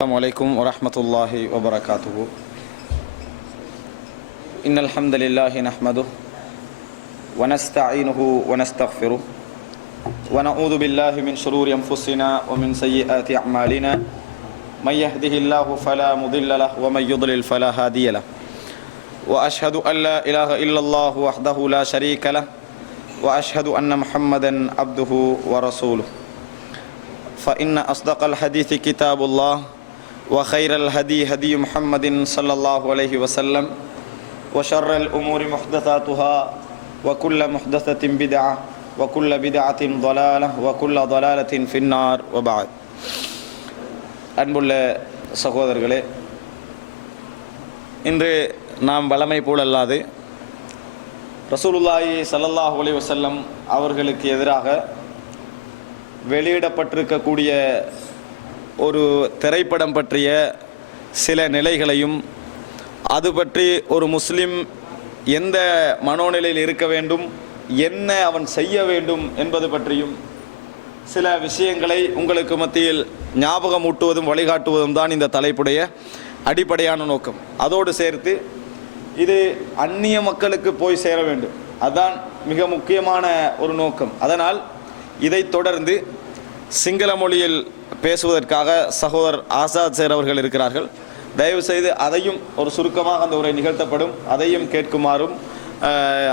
السلام عليكم ورحمة الله وبركاته. إن الحمد لله نحمده ونستعينه ونستغفره ونعوذ بالله من شرور أنفسنا ومن سيئات أعمالنا من يهده الله فلا مضل له ومن يضلل فلا هادي له وأشهد أن لا إله إلا الله وحده لا شريك له وأشهد أن محمدا عبده ورسوله فإن أصدق الحديث كتاب الله وخير الهدي هدي محمد صلى الله عليه وسلم وشر الأمور محدثاتها وكل محدثة بدعة وكل بدعة ضلالة وكل ضلالة في النار وبعد. அன்புள்ள சகோதரர்களே, இன்று நாம் வழமை போல் அல்லாது ரசூலுல்லாஹி ஸல்லல்லாஹு அலைஹி வஸல்லம் அவர்களுக்கு எதிராக வெளியிடப்பட்டிருக்கக்கூடிய ஒரு திரைப்படம் பற்றிய சில நிலைகளையும், அது பற்றி ஒரு முஸ்லிம் எந்த மனோநிலையில் இருக்க வேண்டும், என்ன அவன் செய்ய வேண்டும் என்பது பற்றியும் சில விஷயங்களை உங்களுக்கு மத்தியில் ஞாபகமூட்டுவதும் வழிகாட்டுவதும் தான் இந்த தலைப்புடைய அடிப்படையான நோக்கம். அதோடு சேர்த்து இது அந்நிய மக்களுக்கு போய் சேர வேண்டும், அதுதான் மிக முக்கியமான ஒரு நோக்கம். அதனால் இதை தொடர்ந்து சிங்கள மொழியில் பேசுவதற்காக சகோதரர் ஆசாத் சேர் அவர்கள் இருக்கிறார்கள். தயவு செய்து அதையும் ஒரு சுருக்கமாக அந்த உரை நிகழ்த்தப்படும், அதையும் கேட்குமாறும்,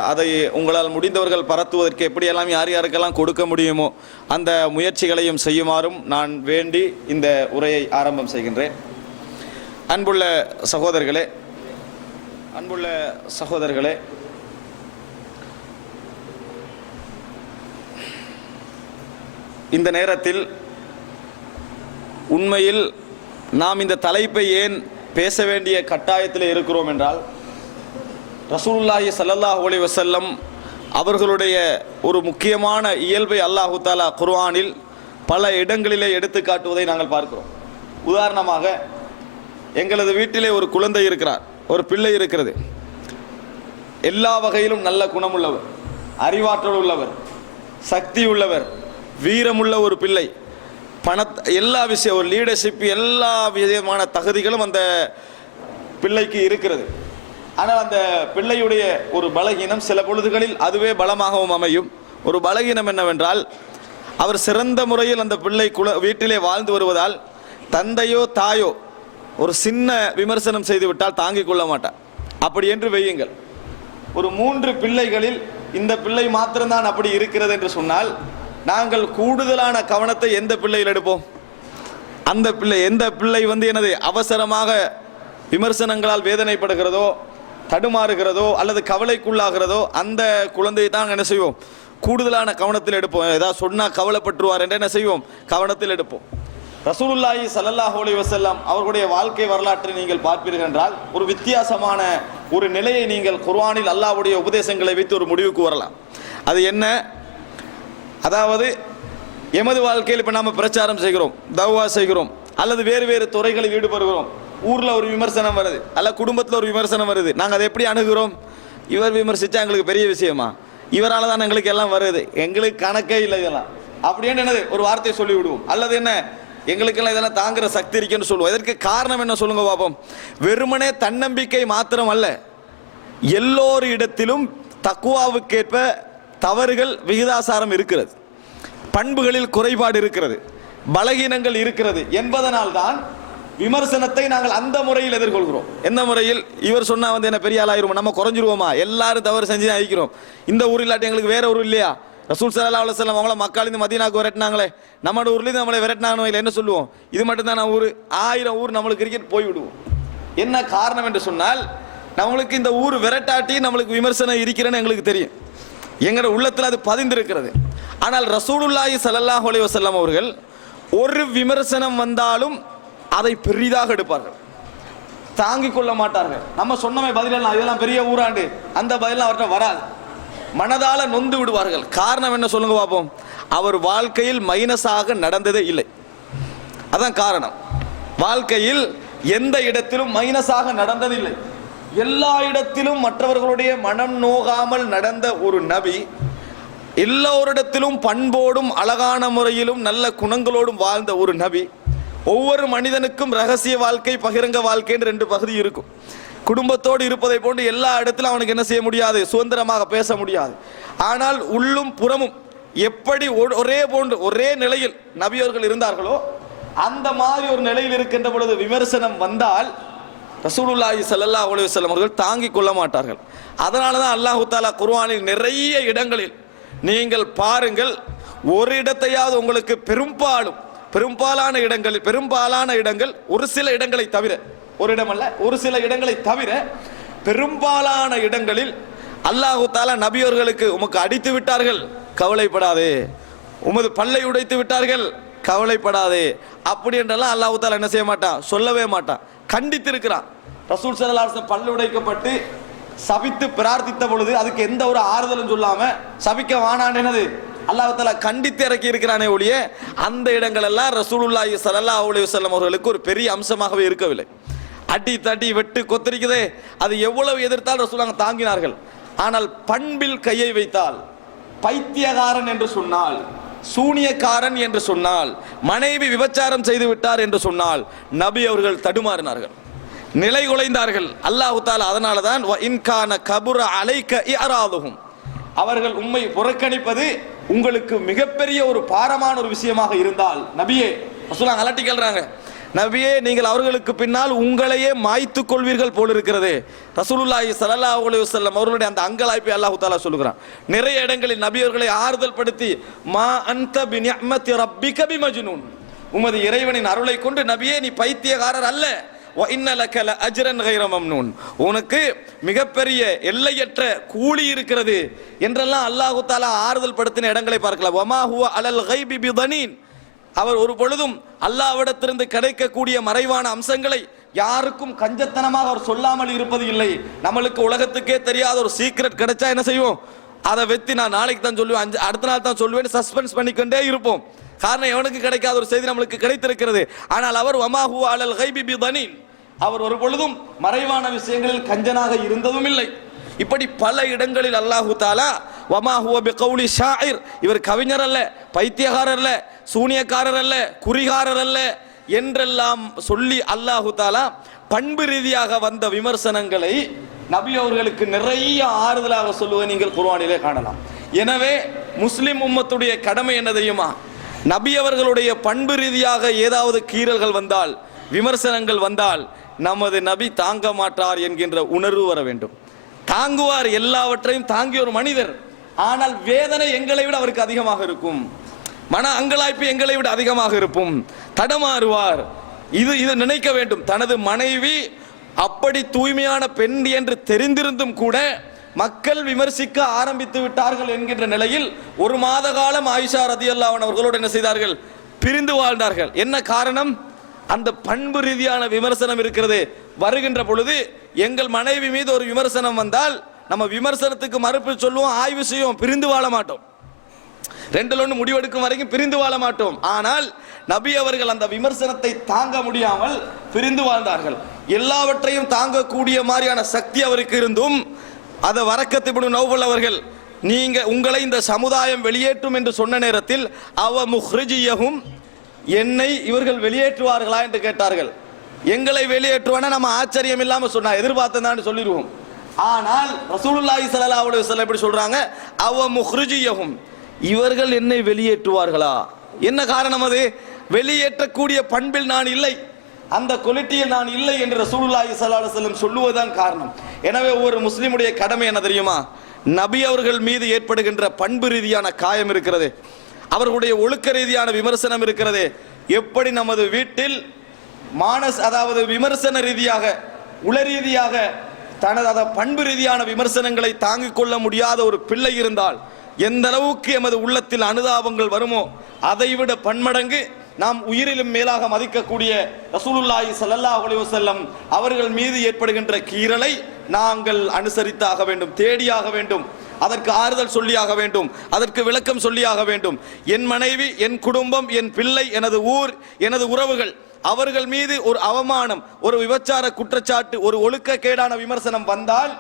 அதை உங்களால் முடிந்தவர்கள் பரத்துவதற்கு எப்படியெல்லாம் யார் யாருக்கெல்லாம் கொடுக்க முடியுமோ அந்த முயற்சிகளையும் செய்யுமாறும் நான் வேண்டி இந்த உரையை ஆரம்பம் செய்கின்றேன். அன்புள்ள சகோதரர்களே, இந்த நேரத்தில் உண்மையில் நாம் இந்த தலைப்பை ஏன் பேச வேண்டிய கட்டாயத்தில் இருக்கிறோம் என்றால், ரசூலுல்லாஹி ஸல்லல்லாஹு அலைஹி வஸல்லம் அவர்களுடைய ஒரு முக்கியமான இயல்பை அல்லாஹு தஆலா குர்ஆனில் பல இடங்களிலே எடுத்து காட்டுவதை நாங்கள் பார்க்கிறோம். உதாரணமாக, எங்களது வீட்டிலே ஒரு குழந்தை இருக்கிறார், ஒரு பிள்ளை இருக்கிறது. எல்லா வகையிலும் நல்ல குணமுள்ளவர், அறிவாற்றல் உள்ளவர், சக்தி உள்ளவர், வீரமுள்ள ஒரு பிள்ளை, எல்லா விஷயம், ஒரு லீடர்ஷிப், எல்லா விதமான தகுதிகளும் அந்த பிள்ளைக்கு இருக்கிறது. ஆனால் அந்த பிள்ளையுடைய ஒரு பலகீனம், சில பொழுதுகளில் அதுவே பலமாகவும் அமையும். ஒரு பலகீனம் என்னவென்றால், அவர் சிறந்த முறையில் அந்த பிள்ளை வீட்டிலே வாழ்ந்து வருவதால் தந்தையோ தாயோ ஒரு சின்ன விமர்சனம் செய்துவிட்டால் தாங்கிக் கொள்ள மாட்டார். அப்படி என்று வையுங்கள், ஒரு 3 பிள்ளைகளில் இந்த பிள்ளை மாத்திரம்தான் அப்படி இருக்கிறது என்று சொன்னால், நாங்கள் கூடுதலான கவனத்தை எந்த பிள்ளையில் எடுப்போம்? அந்த பிள்ளை, எந்த பிள்ளை அவசரமாக விமர்சனங்களால் வேதனைப்படுகிறதோ, தடுமாறுகிறதோ அல்லது கவலைக்குள்ளாகிறதோ, அந்த குழந்தையை தான் என்ன செய்வோம்? கூடுதலான கவனத்தில் எடுப்போம். ஏதாவது சொன்னால் கவலைப்பட்டுருவார் என்று என்ன செய்வோம்? கவனத்தில் எடுப்போம். ரசூலுல்லாஹி ஸல்லல்லாஹு அலைஹி வஸல்லம் அவர்களுடைய வாழ்க்கை வரலாற்றை நீங்கள் பார்ப்பீர்கள் என்றால், ஒரு வித்தியாசமான ஒரு நிலையை நீங்கள் குர்ஆனில் அல்லாஹ்வுடைய உபதேசங்களை வைத்து ஒரு முடிவுக்கு வரலாம். அது என்ன? அதாவது, எமது வாழ்க்கையில் இப்போ நாம் பிரச்சாரம் செய்கிறோம், தவ்வா செய்கிறோம், அல்லது வேறு வேறு துறைகளில் ஈடுபடுகிறோம். ஊரில் ஒரு விமர்சனம் வருது, அல்ல குடும்பத்தில் ஒரு விமர்சனம் வருது. நாங்கள் அதை எப்படி அணுகிறோம்? இவர் விமர்சித்தா எங்களுக்கு பெரிய விஷயமா? இவரால் தான் எங்களுக்கு எல்லாம் வருது, எங்களுக்கு கணக்கே இல்லை இதெல்லாம், அப்படின்னு என்னது ஒரு வார்த்தையை சொல்லி விடுவோம். அல்லது என்ன, எங்களுக்கெல்லாம் இதெல்லாம் தாங்குற சக்தி இருக்குன்னு சொல்லுவோம். இதற்கு காரணம் என்ன சொல்லுங்க பார்ப்போம். வெறுமனே தன்னம்பிக்கை மாத்திரம் அல்ல, எல்லோரு இடத்திலும் தக்குவாவுக்கேற்ப தவறுகள் விகிதாசாரம் இருக்கிறது, பண்புகளில் குறைபாடு இருக்கிறது, பலகீனங்கள் இருக்கிறது என்பதனால் தான் விமர்சனத்தை நாங்கள் அந்த முறையில் எதிர்கொள்கிறோம். எந்த முறையில்? இவர் சொன்னா என்ன பெரிய ஆளாயிருவோம், நம்ம குறைஞ்சிருவோமா, எல்லாரும் தவறு செஞ்சு தான் இருக்கிறோம், இந்த ஊர் இல்லாட்டி எங்களுக்கு வேற ஊர் இல்லையா? ரசூல் ஸல்லல்லாஹு அலைஹி வஸல்லம் அவங்கள மக்காலிருந்து மதீனாவுக்கு விரட்டினாங்களே, நம்ம ஊர்லேருந்து நம்மளை விரட்டினாங்க இல்லை, என்ன சொல்லுவோம்? இது மட்டும்தான் நான் ஊர், 1000 ஊர் நம்மளுக்கு கிரிக்கெட் போய் விடுவோம். என்ன காரணம் என்று சொன்னால், நம்மளுக்கு இந்த ஊர் விரட்டாட்டி நம்மளுக்கு விமர்சனம் இருக்கிறேன்னு எங்களுக்கு தெரியும், எங்களோட உள்ளத்தில் அது பதிந்திருக்கிறது. ஆனால் ரசூலுல்லாஹி ஸல்லல்லாஹு அலைஹி வஸல்லம் அவர்கள் ஒரு விமர்சனம் வந்தாலும் அதை பெரிதாக எடுப்பார்கள், தாங்கிக் கொள்ள மாட்டார்கள். நம்ம சொன்னமே பதிலெல்லாம் இதெல்லாம் பெரிய ஊராண்டு, அந்த பதிலெல்லாம் அவர்கிட்ட வராது, மனதால நொந்து விடுவார்கள். காரணம் என்ன சொல்லுங்க பார்ப்போம்? அவர் வாழ்க்கையில் மைனஸாக நடந்ததே இல்லை, அதான் காரணம். வாழ்க்கையில் எந்த இடத்திலும் மைனஸாக நடந்ததில்லை, எல்லா இடத்திலும் மற்றவர்களுடைய மனம் நோகாமல் நடந்த ஒரு நபி, எல்லோரிடத்திலும் பண்போடும் அழகான முறையிலும் நல்ல குணங்களோடும் வாழ்ந்த ஒரு நபி, ஒவ்வொரு மனிதனுக்கும் ரகசிய வாழ்க்கை, பகிரங்க வாழ்க்கைன்னு ரெண்டு பகுதி இருக்கும். குடும்பத்தோடு இருப்பதை போன்று எல்லா இடத்திலும் அவனுக்கு என்ன செய்ய முடியாது, சுதந்திரமாக பேச முடியாது. ஆனால் உள்ளும் புறமும் எப்படி ஒரே போன்று ஒரே நிலையில் நபியவர்கள் இருந்தார்களோ அந்த மாதிரி ஒரு நிலையில் இருக்கின்ற பொழுது விமர்சனம் வந்தால் ரசூலுல்லாஹி ஸல்லல்லாஹு அலைஹி வஸல்லம் அவர்கள் தாங்கிக் கொள்ள மாட்டார்கள். அதனால தான் அல்லாஹ் தஆலா குர்ஆனில் நிறைய இடங்களில் நீங்கள் பாருங்கள், ஒரு இடத்தையாவது உங்களுக்கு பெரும்பாலான இடங்கள் ஒரு சில இடங்களை தவிர, ஒரு இடமல்ல ஒரு சில இடங்களை தவிர பெரும்பாலான இடங்களில் அல்லாஹ் தஆலா நபியவர்களுக்கு உமக்கு அடித்து விட்டார்கள் கவலைப்படாதே, உமது பல்லை உடைத்து விட்டார்கள் கவலைப்படாதே அப்படி என்றெல்லாம் அல்லாஹ் தஆலா என்ன செய்ய மாட்டான், சொல்லவே மாட்டான், கண்டித்திருக்கிறான். ரசூல் ஸல்லல்லாஹு அலைஹி வஸல்லம் பல்லு உடைக்கப்பட்டு சபித்து பிரார்த்தித்த பொழுது அதுக்கு எந்த ஒரு ஆறுதலும் சொல்லாம சபிக்க வானான் என்னது அல்லாஹ் தஆலா கண்டித்து இறக்கி இருக்கிறானே ஒழிய அந்த இடங்கள் எல்லாம் ரசூலுல்லாஹி ஸல்லல்லாஹு அலைஹி வஸல்லம் அவர்களுக்கு ஒரு பெரிய அம்சமாகவே இருக்கவில்லை. அடி தடி வெட்டு கொத்தரிக்குதே, அது எவ்வளவு எதிர்த்தால் ரசூலுல்லாஹ் தாங்கினார்கள். ஆனால் பண்பில் கையை வைத்தால், பைத்தியகாரன் என்று சொன்னால், சூனியக்காரன் என்று சொன்னால், மனைவி விபச்சாரம் செய்து விட்டார் என்று சொன்னால் நபி அவர்கள் தடுமாறினார்கள், நிலை குலைந்தார்கள். அல்லாஹ் தஆலா அதனால தான் இன்கான கபுர அலைக இஅராதுஹும், அவர்கள் உம்மை புறக்கணிப்பது உங்களுக்கு மிகப்பெரிய ஒரு பாரமான ஒரு விஷயமாக இருந்தால் நபியே, ரசூலுல்லாஹ் அலட்டி கேள்றாங்க, நபியே நீங்கள் அவர்களுக்கு பின்னால் உங்களையே மாய்த்து கொள்வீர்கள் போல் இருக்கிறது. ரசூலுல்லாஹி ஸல்லல்லாஹு அலைஹி வஸல்லம் அவர்களுடைய அந்த அங்கலாய்ப்பை அல்லாஹ் தஆலா சொல்லுகிறான். நிறைய இடங்களில் நபி அவர்களை ஆறுதல் படுத்தி மா அன்த பிநிஅமத்தி ரப்பிக பிமஜ்னூன், உமது இறைவனின் அருளை கொண்டு நபியே நீ பைத்தியக்காரர் அல்ல, வ இன்ன லக லஅஜ்ரன் கைர மம்னூன், உனக்கு மிகப்பெரிய எல்லையற்ற கூலி இருக்கிறது என்றெல்லாம் அல்லாஹ் தஆலா ஆறுதல் படுத்தின இடங்களை பார்க்கலாம். வமா ஹுவ அலல் கைபி பிதனீன், அவர் ஒரு பொழுதும் அல்லாஹ்விடத்திலிருந்து கிடைக்கக்கூடிய மறைவான அம்சங்களை யாருக்கும் கஞ்சத்தனமாக அவர் சொல்லாமல் இருப்பது இல்லை. நம்மளுக்கு உலகத்துக்கே தெரியாத ஒரு சீக்ரெட் கிடைச்சா என்ன செய்வோம், அதை வெத்தி நான் நாளைக்கு தான் சொல்லுவேன், அடுத்த நாள் தான் சொல்லுவேன், சஸ்பென்ஸ் பண்ணிக்கொண்டே இருப்போம். காரணம் எவனுக்கு கிடைக்காத ஒரு செய்தி நம்மளுக்கு கிடைத்திருக்கிறது. ஆனால் அவர் வமா ஹுவ அலல் கைபி பிதனீன், அவர் ஒரு பொழுதும் மறைவான விஷயங்களில் கஞ்சனாக இருந்ததும் இல்லை. இப்படி பல இடங்களில் அல்லாஹு தஆலா வமா ஹுவ பிகௌலி ஷாயிர், இவர் கவிஞர் அல்ல, பைத்தியகாரர் அல்ல, சூனியக்காரர் அல்ல, குறிகாரர் அல்ல என்றெல்லாம் சொல்லி அல்லாஹு தஆலா பண்பு ரீதியாக வந்த விமர்சனங்களை நபி அவர்களுக்கு நிறைய ஆறுதலாக சொல்லுவதை நீங்கள் குர்ஆனிலே காணலாம். எனவே முஸ்லிம் உம்மத்துடைய கடமை என்ன தெரியுமா, நபி அவர்களுடைய பண்பு ரீதியாக ஏதாவது கீறல்கள் வந்தால், விமர்சனங்கள் வந்தால் நமது நபி தாங்க மாட்டார் என்கின்ற உணர்வு வர வேண்டும். தாங்குவார், எல்லாவற்றையும் தாங்கிய ஒரு மனிதர். ஆனால் வேதனை எங்களை விட அவருக்கு அதிகமாக இருக்கும், மன அங்கலாய்ப்பு எங்களை விட அதிகமாக இருக்கும், தடமாறுவார். இது நினைக்க வேண்டும். தனது மனைவி அப்படி தூய்மையான பெண் என்று தெரிந்திருந்தும் கூட மக்கள் விமர்சிக்க ஆரம்பித்து விட்டார்கள் என்கின்ற நிலையில் ஒரு மாத காலம் ஆயிஷா ரலியல்லாஹு அன்ஹா அவர்களோடு என்ன செய்தார்கள், பிரிந்து வாழ்ந்தார்கள். என்ன காரணம், அந்த பண்பு ரீதியான விமர்சனம் இருக்கிறது. வருகின்ற பொழுது எங்கள் மனைவி மீது ஒரு விமர்சனம் வந்தால் நம்ம விமர்சனத்துக்கு மறுப்பு சொல்லுவோம், ஆய்வு செய்வோம், பிரிந்து வாழ மாட்டோம், ரெண்டுல ஒன்று முடிவெடுக்கும் வரைக்கும் பிரிந்து வாழ மாட்டோம். ஆனால் நபி அவர்கள் அந்த விமர்சனத்தை தாங்க முடியாமல் பிரிந்து வாழ்ந்தார்கள். எல்லாவற்றையும் தாங்கக்கூடிய மாதிரியான சக்தி அவருக்கு இருந்தும் அதை வரக்கத் இப்னு நௌஃபல் அவர்கள், நீங்க உங்களை இந்த சமுதாயம் வெளியேற்றும் என்று சொன்ன நேரத்தில் அவ முஹ்ரிஜியஹும், என்னை இவர்கள் வெளியேற்றுவார்களா என்று கேட்டார்கள். எங்களை வெளியேற்றுவானா நம்ம ஆச்சரியம் இல்லாம சொன்னா எதிர்பார்த்ததான் சொல்லிடுவோம். ஆனால் ரசூலுல்லாஹி ஸல்லல்லாஹு அலைஹி வஸல்லம் எப்படி சொல்றாங்க, அவ முஹ்ரிஜியஹும், இவர்கள் என்னை வெளியேற்றுவார்களா? என்ன காரணம், அது வெளியேற்றக்கூடிய பண்பில் நான் இல்லை, அந்த குவாலிட்டியில் நான் இல்லை என்று ரசூலுல்லாஹி ஸல்லல்லாஹு அலைஹி வஸல்லம் சொல்லுவதுதான் காரணம். எனவே ஒவ்வொரு முஸ்லிமுடைய கடமை என்ன தெரியுமா, நபி அவர்கள் மீது ஏற்படுகின்ற பண்பு ரீதியான காயம் இருக்கிறது, அவர்களுடைய ஒழுக்க ரீதியான விமர்சனம் இருக்கிறது. எப்படி நமது வீட்டில் அதாவது விமர்சன ரீதியாக உள ரீதியாக தனது பண்பு ரீதியான விமர்சனங்களை தாங்கிக் கொள்ள முடியாத ஒரு பிள்ளை இருந்தால் எந்த அளவுக்கு எமது உள்ளத்தில் அனுதாபங்கள் வருமோ அதைவிட பன்மடங்கு நாம் உயிரிலும் மேலாக மதிக்கக்கூடிய ரசூலுல்லாஹி ஸல்லல்லாஹு அலைஹி வஸல்லம் அவர்கள் மீது ஏற்படுகின்ற கீறலை நாங்கள் அனுசரித்தாக வேண்டும், தேடியாக வேண்டும், அதற்கு ஆறுதல் சொல்லியாக வேண்டும், அதற்கு விளக்கம் சொல்லியாக வேண்டும். என் மனைவி, என் குடும்பம், என் பிள்ளை, எனது ஊர், எனது உறவுகள், அவர்கள் மீது ஒரு அவமானம், ஒரு விபச்சார குற்றச்சாட்டு, ஒரு ஒழுக்கக்கேடான விமர்சனம் வந்தால்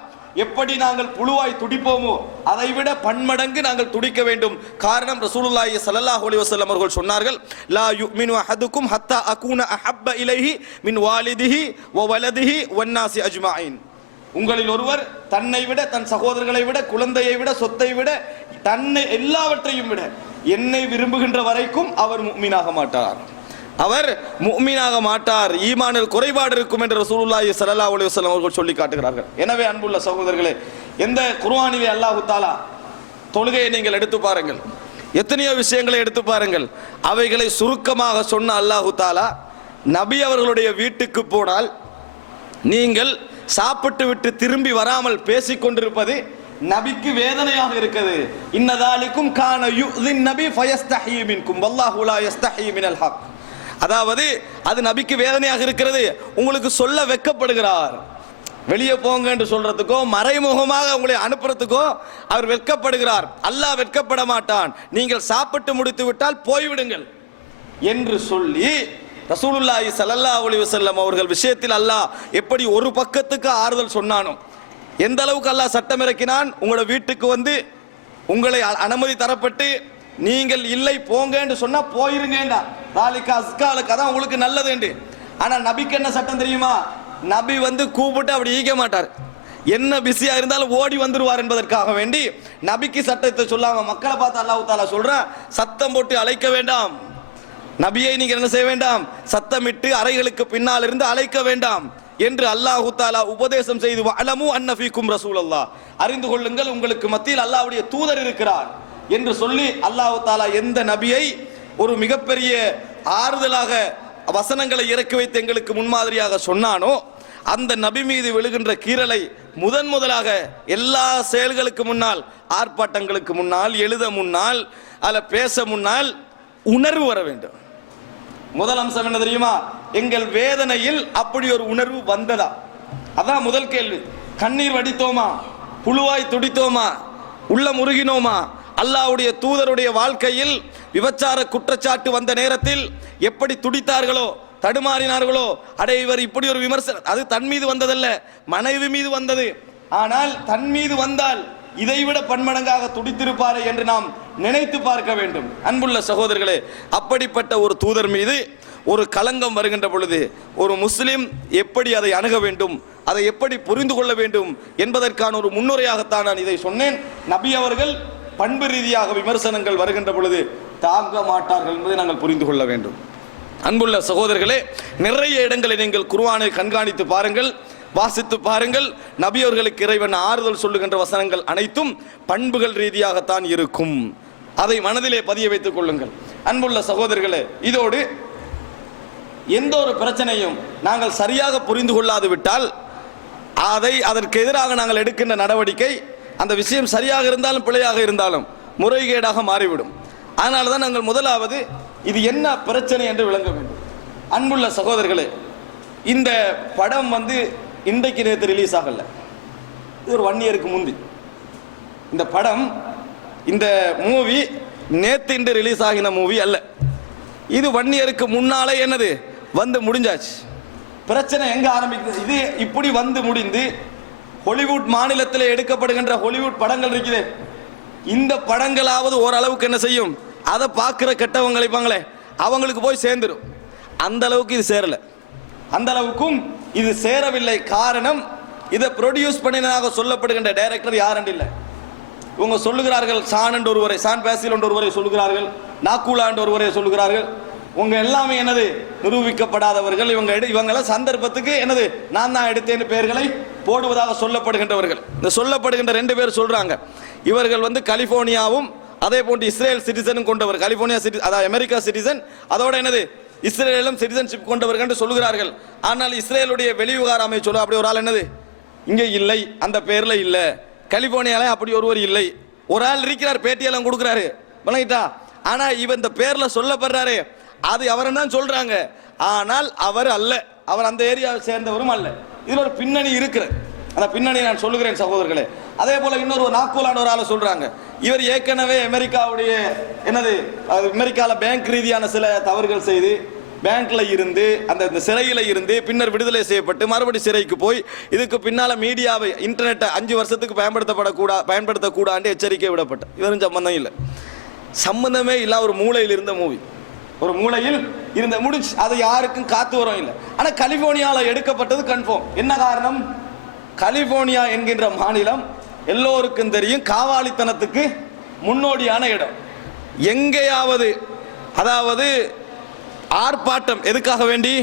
எப்படி நாங்கள் புழுவாய் துடிப்போமோ அதைவிட பன்மடங்கு நாங்கள் துடிக்க வேண்டும். காரணம், ரசூலுல்லாஹி ஸல்லல்லாஹு அலைஹி வஸல்லம் அவர்கள் சொன்னார்கள், லா யுமினு அஹதுக்கும் ஹத்தா அகூன அஹப்ப இலைஹி மின் வாலிதிஹி வ வலதிஹி வன்னாசி அஜ்மாயின். உங்களில் ஒருவர் தன்னை விட, தன் சகோதரர்களை விட, குழந்தையை விட, சொத்தை விட, தன்னை எல்லாவற்றையும் விட என்னை விரும்புகின்ற வரைக்கும் அவர் முஃமினாக மாட்டார். அவர் முஃமினாக மாட்டார். ஈமானில் குறைபாடு இருக்கும் என்று ரசூலுல்லாஹி ஸல்லல்லாஹு அலைஹி வஸல்லம் அவர்கள் சொல்லி காட்டுகிறார்கள். எனவே அன்புள்ள சகோதரர்களே, எந்த குர்ஆனிலே அல்லாஹ் தஆலா தொழுகையை நீங்கள் எடுத்து பாருங்கள், எத்தனையோ விஷயங்களை எடுத்து பாருங்கள், அவைகளை சுருக்கமாக சொன்ன அல்லாஹ் தஆலா நபி அவர்களுடைய வீட்டுக்கு போனால் நீங்கள் சாப்பிட்டு விட்டு திரும்பி வராமல் பேசிக் கொண்டிருப்பது நபிக்கு வேதனையாக இருக்கிறது. இன்னதாலிக்கும் கான யுஸின் நபி ஃபயஸ்தஹி மின்கும் வல்லாஹு லா யஸ்தஹி மினல் ஹக். அதாவது அது நபிக்கு வேதனையாக இருக்கிறது, உங்களுக்கு சொல்ல வெட்கப்படுகிறார். வெளியே போங்க என்று சொல்றதுக்கோ மறைமுகமாக உங்களை அனுப்புறதுக்கோ அவர் வெட்கப்படுகிறார். அல்லாஹ் வெட்கப்பட மாட்டான். நீங்கள் சாப்பிட்டு முடித்து விட்டால் போய்விடுங்கள் என்று சொல்லி ரசூலுல்லாஹி ஸல்லல்லாஹு அலைஹி வஸல்லம் அவர்கள் விஷயத்தில் அல்லாஹ் எப்படி ஒரு பக்கத்துக்கு ஆறுதல் சொன்னானோ, எந்த அளவுக்கு அல்லாஹ் சட்டம் இறக்கினான், உங்களோட வீட்டுக்கு வந்து உங்களை அனுமதி தரப்பட்டு நீங்கள் இல்லை போங்க என்று சொன்னா போயிருங்கடா, நாளைக்கு அஸ்காலுக்கு அதான் உங்களுக்கு நல்லது என்று. ஆனா நபிக்கு என்ன சட்டம் தெரியுமா? நபி வந்து கூப்பிட்டு அப்படி ஈக்க மாட்டார். என்ன பிஸியா இருந்தாலும் ஓடி வந்துருவார் என்பதற்காக வேண்டி நபிக்கு சட்டத்தை சொல்லாம மக்களை பார்த்து அல்லாஹ் தஆலா சொல்றான், சத்தம் போட்டு அழைக்க வேண்டாம், நபியை நீங்கள் என்ன செய்ய வேண்டாம், சத்தமிட்டு அறைகளுக்கு பின்னால் இருந்து அழைக்க வேண்டாம் என்று அல்லாஹ் தஆலா உபதேசம் செய்து, வஅலமு அன்ன ஃபீக்கும் ரசூலல்லாஹ், அறிந்து கொள்ளுங்கள் உங்களுக்கு மத்தியில் அல்லாஹ்வுடைய தூதர் இருக்கிறார் என்று சொல்லி அல்லாஹ் தஆலா எந்த நபியை ஒரு மிகப்பெரிய ஆறுதலாக வசனங்களை இறக்கி வைத்து எங்களுக்கு முன்மாதிரியாக சொன்னானோ, அந்த நபி மீது விழுகின்ற கீறலை முதலாக எல்லா செயல்களுக்கு முன்னால், ஆர்ப்பாட்டங்களுக்கு முன்னால், எழுத முன்னால், அல்ல பேச முன்னால் உணர்வு வர வேண்டும். முதல் அம்சம் என்ன தெரியுமா? எங்கள் வேதனையில் அப்படி ஒரு உணர்வு வந்ததா? அதான் முதல் கேள்வி. கண்ணீர் வடித்தோமா? புழுவாய் துடித்தோமா? உள்ள முருகினோமா? அல்லாஹ்வுடைய தூதருடைய வாழ்க்கையில் விபச்சார குற்றச்சாட்டு வந்த நேரத்தில் எப்படி துடித்தார்களோ, தடுமாறினார்களோ, அடே இவர் இப்படி ஒரு விமர்சனம், அது தன் மீது வந்ததல்ல, மனைவி மீது வந்தது. ஆனால் தன் மீது வந்தால் இதைவிட பன்மடங்காக துடித்திருப்பாரே என்று நாம் நினைத்து பார்க்க வேண்டும். அன்புள்ள சகோதரர்களே, அப்படிப்பட்ட ஒரு தூதர் மீது ஒரு களங்கம் வருகின்ற பொழுது ஒரு முஸ்லிம் எப்படி அதை அணுக வேண்டும், அதை எப்படி புரிந்து கொள்ள வேண்டும் என்பதற்கான ஒரு முன்னுரையாகத்தான் நான் இதை சொன்னேன். நபி அவர்கள் பண்பு ரீதியாக விமர்சனங்கள் வருகின்ற பொழுது தாங்க மாட்டார்கள் என்பதை நாங்கள் புரிந்து கொள்ள வேண்டும். அன்புள்ள சகோதரர்களே, நிறைய இடங்களை நீங்கள் குர்ஆனை கண்காணித்து பாருங்கள், வாசித்து பாருங்கள். நபி அவர்களுக்கு இறைவன் ஆறுதல் சொல்லுகின்ற வசனங்கள் அனைத்தும் பண்புகள் ரீதியாகத்தான் இருக்கும். அதை மனதிலே பதிய வைத்துக் கொள்ளுங்கள். அன்புள்ள சகோதரர்களே, இதோடு எந்த ஒரு பிரச்சனையும் நாங்கள் சரியாக புரிந்து கொள்ளாது விட்டால் அதற்கு எதிராக நாங்கள் எடுக்கின்ற நடவடிக்கை, அந்த விஷயம் சரியாக இருந்தாலும் பிழையாக இருந்தாலும் முறைகேடாக மாறிவிடும். அதனால தான் நாங்கள் முதலாவது இது என்ன பிரச்சனை என்று விளங்க வேண்டும். அன்புள்ள சகோதரர்களே, இந்த படம் வந்து இன்றைக்கு நேற்று ரிலீஸ் ஆகல, இது ஒரு 1 இயருக்கு முந்தி. இந்த படம், இந்த மூவி நேற்று இன்று ரிலீஸ் ஆகின மூவி அல்ல. இது 1 இயருக்கு முன்னாலே என்னது வந்து முடிஞ்சாச்சு. பிரச்சனை எங்க ஆரம்பிக்குது? இது இப்படி வந்து முடிந்து ஹாலிவுட் மாநிலத்தில் எடுக்கப்படுகின்ற ஹாலிவுட் படங்கள் இருக்குது, இந்த படங்களாவது ஓரளவுக்கு என்ன செய்யும், அதை பார்க்குற கெட்டவங்க இருப்பாங்களே அவங்களுக்கு போய் சேர்ந்துடும். அந்த அளவுக்கு இது சேரல, அந்த அளவுக்கும் இது சேரவில்லை. காரணம், இதை ப்ரொடியூஸ் பண்ணினதாக சொல்லப்படுகின்ற டைரக்டர் யாரும் இல்லை. இவங்க சொல்லுகிறார்கள் சான் என்று ஒருவரை, சான் பேசில் என்று ஒருவரை சொல்லுகிறார்கள், நாக்கூலா என்று ஒருவரை சொல்லுகிறார்கள். உங்க எல்லாமே என்னது நிரூபிக்கப்படாதவர்கள். இவங்கெல்லாம் சந்தர்ப்பத்துக்கு என்னது நான் தான் எடுத்தேன்னு பெயர்களை போடுவதாக சொல்லப்படுகின்றவர்கள். இந்த சொல்லப்படுகின்ற 2 பேர் சொல்றாங்க, இவர்கள் வந்து கலிபோர்னியாவும் அதே போன்று இஸ்ரேல் சிட்டிசனும் கொண்டவர். கலிபோர்னியா அதாவது அமெரிக்கா சிட்டிசன், அதோட என்னது இஸ்ரேலும் சிட்டிசன்ஷிப் கொண்டவர்கள் என்று சொல்லுகிறார்கள். ஆனால் இஸ்ரேலுடைய வெளிவிவகார அமைச்சர் அப்படி ஒரு ஆள் என்னது இங்கே இல்லை, அந்த பேர்ல இல்ல. கலிபோர்னியால அப்படி ஒருவர் இல்லை. ஒரு ஆள் இருக்கிறார், பேட்டியெல்லாம் கொடுக்குறாரு, வணங்கிட்டா. ஆனா இவன் இந்த பேர்ல சொல்லப்படுறாரு, அது அவரை தான் சொல்றாங்க. ஆனால் அவர் அல்ல, அவர் அந்த ஏரியாவை சேர்ந்தவரும் அல்ல. இதுல ஒரு பின்னணி இருக்கிறது, அந்த பின்னணி நான் சொல்லுகிறேன் சகோதரர்களே. அதே போல இன்னொரு நாக்கூலான ஒரு ஆளை சொல்றாங்க, இவர் ஏற்கனவே அமெரிக்காவுடைய என்னது அமெரிக்கால பேங்க் ரீதியான சில தவறுகள் செய்து பேங்க்ல இருந்து அந்த சிறையில் இருந்து பின்னர் விடுதலை செய்யப்பட்டு மறுபடி சிறைக்கு போய் இதுக்கு பின்னால மீடியாவை இன்டர்நெட்டை 5 வருஷத்துக்கு பயன்படுத்தக்கூடாது எச்சரிக்கை விடப்பட்ட. இவரும் சம்பந்தம் இல்லை, சம்பந்தமே இல்ல, ஒரு மூலையில் இருந்த மூவி, ஒரு மூலையில் இருந்த முடிஞ்சு, அது யாருக்கும் காத்து வரும் இல்லை. ஆனா கலிபோர்னியாவில் எடுக்கப்பட்டது கன்ஃபார்ம். என்ன காரணம்? கலிபோர்னியா என்கின்ற மாநிலம் எல்லோருக்கும் தெரியும் காவாலித்தனத்துக்கு முன்னோடியான இடம். எங்கேயாவது அதாவது ஆர்ப்பாட்டம் எதுக்காக வேண்டி,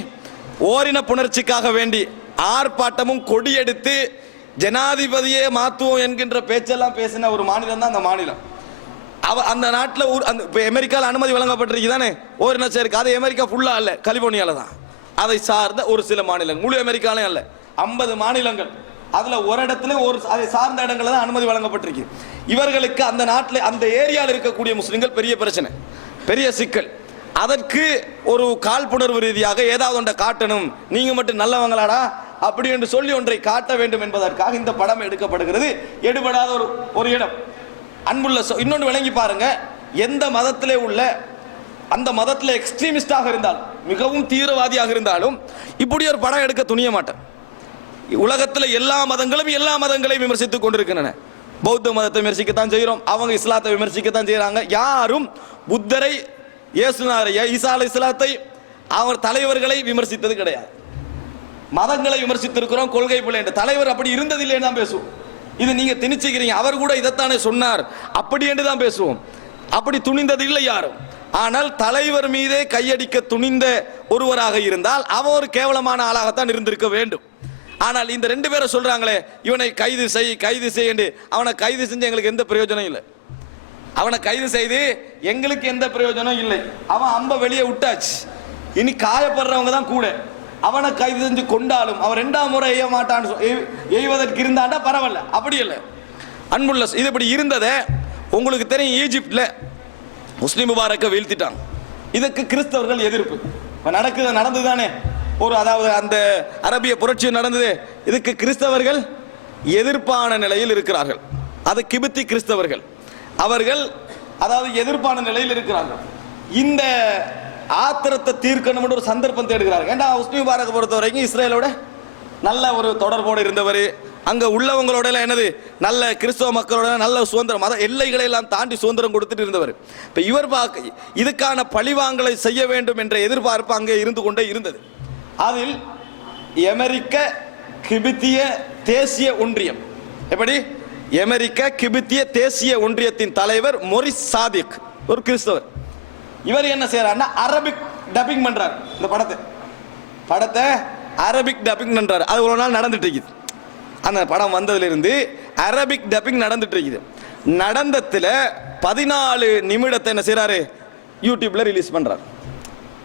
ஓரின புணர்ச்சிக்காக வேண்டி ஆர்ப்பாட்டமும் கொடியெடுத்து ஜனாதிபதியே மாற்றுவோம் என்கின்ற பேச்செல்லாம் பேசின ஒரு மாநிலம் தான் அந்த மாநிலம். அந்த நாட்டில் இப்போ அமெரிக்காவில் அனுமதி வழங்கப்பட்டிருக்கு தானே ஓரின சேர்க்கை, அது அமெரிக்கா ஃபுல்லாக அல்ல, கலிபோர்னியாவில் தான். அதை சார்ந்த ஒரு சில மாநிலங்கள், முழு அமெரிக்காலையும் அல்ல, 50 மாநிலங்கள், அதில் ஒரு இடத்துல ஒரு அதை சார்ந்த இடங்களில் தான் அனுமதி வழங்கப்பட்டிருக்கு. இவர்களுக்கு அந்த நாட்டில் அந்த ஏரியாவில் இருக்கக்கூடிய முஸ்லிம்கள் பெரிய பிரச்சனை, பெரிய சிக்கல். அதற்கு ஒரு காழ்ப்புணர்வு ரீதியாக ஏதாவது ஒன்றை காட்டணும், நீங்க மட்டும் நல்லவங்களாடா அப்படி என்று சொல்லி ஒன்றை காட்ட வேண்டும் என்பதற்காக இந்த படம் எடுக்கப்படுகிறது. எடுபடாத ஒரு இடம். அன்புள்ள இன்னொன்று விளங்கி பாருங்க, எந்த மதத்திலே உள்ள அந்த மதத்தில் எக்ஸ்ட்ரீமிஸ்டாக இருந்தாலும், மிகவும் தீவிரவாதியாக இருந்தாலும் இப்படி ஒரு படம் எடுக்க துணிய மாட்டேன். உலகத்தில் எல்லா மதங்களும் எல்லா மதங்களையும் விமர்சித்துக் கொண்டிருக்கின்றன. பௌத்த மதத்தை விமர்சிக்கத்தான் செய்கிறோம், அவங்க இஸ்லாத்தை விமர்சிக்கத்தான் செய்யறாங்க. யாரும் புத்தரை, இயேசுநாரைய, ஈசா அலைஹிஸ்ஸலாத்தை, அவர் தலைவர்களை விமர்சித்தது கிடையாது. மதங்களை விமர்சித்திருக்கிறோம், கொள்கை பிள்ளை என்ற தலைவர் அப்படி இருந்ததில்லைன்னு தான் பேசுவோம். இது நீங்க திணிச்சுக்கிறீங்க, அவர் கூட இதைத்தானே சொன்னார் அப்படி என்று தான் பேசுவோம். அப்படி துணிந்தது இல்லை யாரும். ஆனால் தலைவர் மீதே கையடிக்க துணிந்த ஒருவராக இருந்தால் அவன் ஒரு கேவலமான ஆளாகத்தான் இருந்திருக்க வேண்டும். ஆனால் இந்த 2 பேரை சொல்றாங்களே, இவனை கைது செய் என்று, அவனை கைது செஞ்சு எங்களுக்கு எந்த பிரயோஜனம் இல்லை. அவனை கைது செய்து எங்களுக்கு எந்த பிரயோஜனம் இல்லை. அவன் அம்ப வெளியே விட்டாச்சு, இனி காயப்படுறவங்க தான் கூட. அவனை கைது செஞ்சு கொண்டாலும் அவன் 2ஆம் முறை எய்ய மாட்டான்னு எய்வதற்கு இருந்தாண்டா பரவாயில்ல, அப்படி இல்லை. அன்புள்ள இது இப்படி இருந்ததை உங்களுக்கு தெரியும். ஈஜிப்டில் முஸ்லிம் முபாரக்கை வீழ்த்திட்டாங்க. இதுக்கு கிறிஸ்தவர்கள் எதிர்ப்பு நடந்தது தானே, ஒரு அதாவது அந்த அரபிய புரட்சி நடந்தது. இதுக்கு கிறிஸ்தவர்கள் எதிர்ப்பான நிலையில் இருக்கிறார்கள். அது கிபித்தி கிறிஸ்தவர்கள், அவர்கள் அதாவது எதிர்ப்பான நிலையில் இருக்கிறார்கள். இந்த ஆத்திரத்தை தீர்க்கணும் ஒரு சந்தர்ப்பம் தேடுகிறார்கள். ஏன்னா ஹுஸ்னி முபாரக்கை பொறுத்த வரைக்கும் இஸ்ரேலோட நல்ல ஒரு தொடர்போடு இருந்தவர், அங்க உள்ளவங்களோட என்னது நல்ல கிறிஸ்தவ மக்களோட நல்ல சுதந்திரம், மத எல்லைகளை எல்லாம் தாண்டி சுதந்திரம் கொடுத்துட்டு இருந்தவர். இப்ப இவர் இதுக்கான பழிவாங்கலை செய்ய வேண்டும் என்ற எதிர்பார்ப்பு அங்கே இருந்து கொண்டே இருந்தது. அதில் அமெரிக்க கிபித்திய தேசிய ஒன்றியம், எப்படி அமெரிக்க கிபித்திய தேசிய ஒன்றியத்தின் தலைவர் மொரிஸ் சாதிக், ஒரு கிறிஸ்தவர். இவர் என்ன செய்யறாருன்னா அரபிக் டப்பிங் பண்றாரு. இந்த படத்தை அரபிக் டப்பிங் பண்றாரு. அது ஒரு நாள் நடந்துட்டு இருக்குது. அந்த படம் வந்ததுல இருந்து அரபிக் டப்பிங் நடந்துட்டு இருக்குது. நடந்ததுல 14 நிமிடத்தை என்ன செய்யறாரு, யூடியூப்ல ரிலீஸ் பண்றாரு.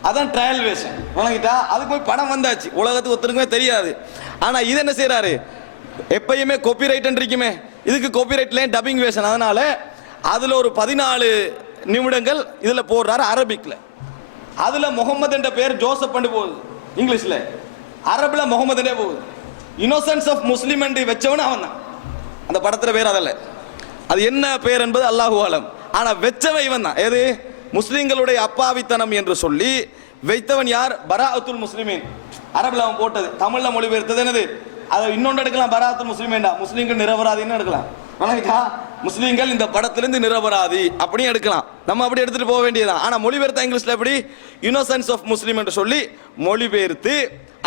அதான் ட்ரையல் வேஷன் வழங்கிட்டா. அதுக்கு போய் படம் வந்தாச்சு, உலகத்துக்கு ஒருத்தருக்குமே தெரியாது. ஆனா இது என்ன செய்யறாரு, எப்பயுமே காப்பிரைட் இருக்குமே, இதுக்கு காப்பிரைட்ல டப்பிங் வேஷன். அதனால அதுல ஒரு 14 நிமிடங்கள் இதுல போடுறாரு அரபிக்ல. அதுல முகமது என்ற பேர் ஜோசப் பண்ணி போகுது இங்கிலீஷ்ல, அரபுல முகமதுனே போகுது. இன்னோசன்ஸ் ஆஃப் முஸ்லிம் என்று வச்சவன் அவன் தான். அந்த படத்துல பேர் அதல்ல, அது என்ன பேர் என்பது அல்லாஹு ஆலம். ஆனா வெச்சவன் இவன் தான். எது முஸ்லிம்களுடைய அப்பாவித்தனம் என்று சொல்லி வைத்தவன் யார், பராஅத்துல் முஸ்லிமீன். அரபுல அவன் போட்டது, தமிழ்ல மொழிபெயர்த்தது என்னது, அதை இன்னொன்று எடுக்கலாம், பராஅத்துல் முஸ்லிமீன்டா, முஸ்லிம்கள் நிரபராதின்னு எடுக்கலாம். முஸ்லீம்கள் இந்த படத்திலிருந்து நிரபராதி அப்படியும் எடுக்கலாம், நம்ம அப்படி எடுத்துட்டு போக வேண்டியதான். ஆனா மொழிபெயர்த்த இங்கிலீஷ்ல எப்படி, இன்னோசன்ஸ் ஆஃப் முஸ்லிம் என்று சொல்லி மொழிபெயர்த்து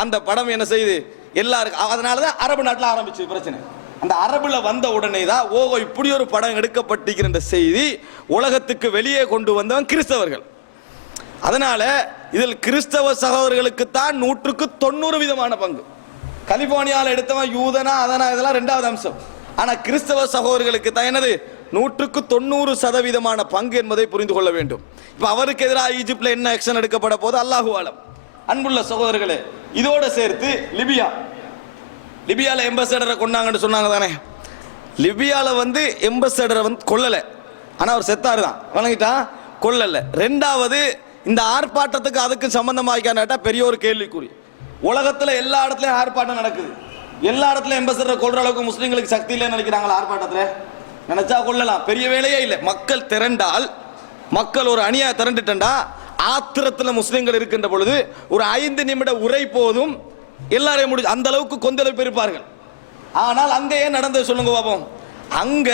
அந்த படம் என்ன செய்யுது எல்லாருக்கும். அதனாலதான் அரபு நாட்டில் ஆரம்பிச்சு பிரச்சனை. அந்த அரபுல வந்த உடனே தான் ஓஹோ இப்படி ஒரு படம் எடுக்கப்பட்டிருக்கிற செய்தி உலகத்துக்கு வெளியே கொண்டு வந்தவன் கிறிஸ்தவர்கள். அதனால இதில் கிறிஸ்தவ சகோதரர்களுக்கு தான் 100% பங்கு. கலிபோர்னியாவில் எடுத்தவன் யூதனா அதனா இதெல்லாம் 2வது அம்சம். ஆனா கிறிஸ்தவ சகோதரர்களுக்கு தான் என்னது 100% பங்கு என்பதை புரிந்து கொள்ள வேண்டும். இப்ப அவருக்கு எதிராக ஈஜிப்ட்ல என்ன ஆக்ஷன் எடுக்கப்பட போது அல்லாஹு ஆலம். அன்புள்ள சகோதரர்களே, இதோட சேர்த்து லிபியால எம்பசடரை கொண்டாங்கன்னு சொன்னாங்க தானே. லிபியால எம்பசடரை கொல்லல, ஆனா அவர் செத்தாரு தான் வணங்கிட்டான், கொல்லல. 2வது இந்த ஆர்ப்பாட்டத்துக்கு அதுக்கு சம்பந்தமாக்கான பெரிய ஒரு கேள்விக்குறி. உலகத்துல எல்லா இடத்துலயும் ஆர்ப்பாட்டம் நடக்குது, எல்லா இடத்துலயும் எம்பசடரை கொல்ற அளவுக்கு முஸ்லீம்களுக்கு சக்தி இல்லைன்னு நினைக்கிறாங்களா? ஆர்ப்பாட்டத்துல நினைச்சா கொள்ளலாம், பெரிய வேலையே இல்லை. மக்கள் திரண்டால், மக்கள் ஒரு அணியா திரண்டுட்டா ஆத்திரத்தில் முஸ்லிம்கள் இருக்கின்ற பொழுது ஒரு 5 நிமிட உரை போதும் எல்லாரையும் முடிஞ்சு அந்த அளவுக்கு கொந்தளிப்பு இருப்பார்கள். ஆனால் அங்க ஏன் நடந்தது சொல்லுங்க பாப்போம். அங்க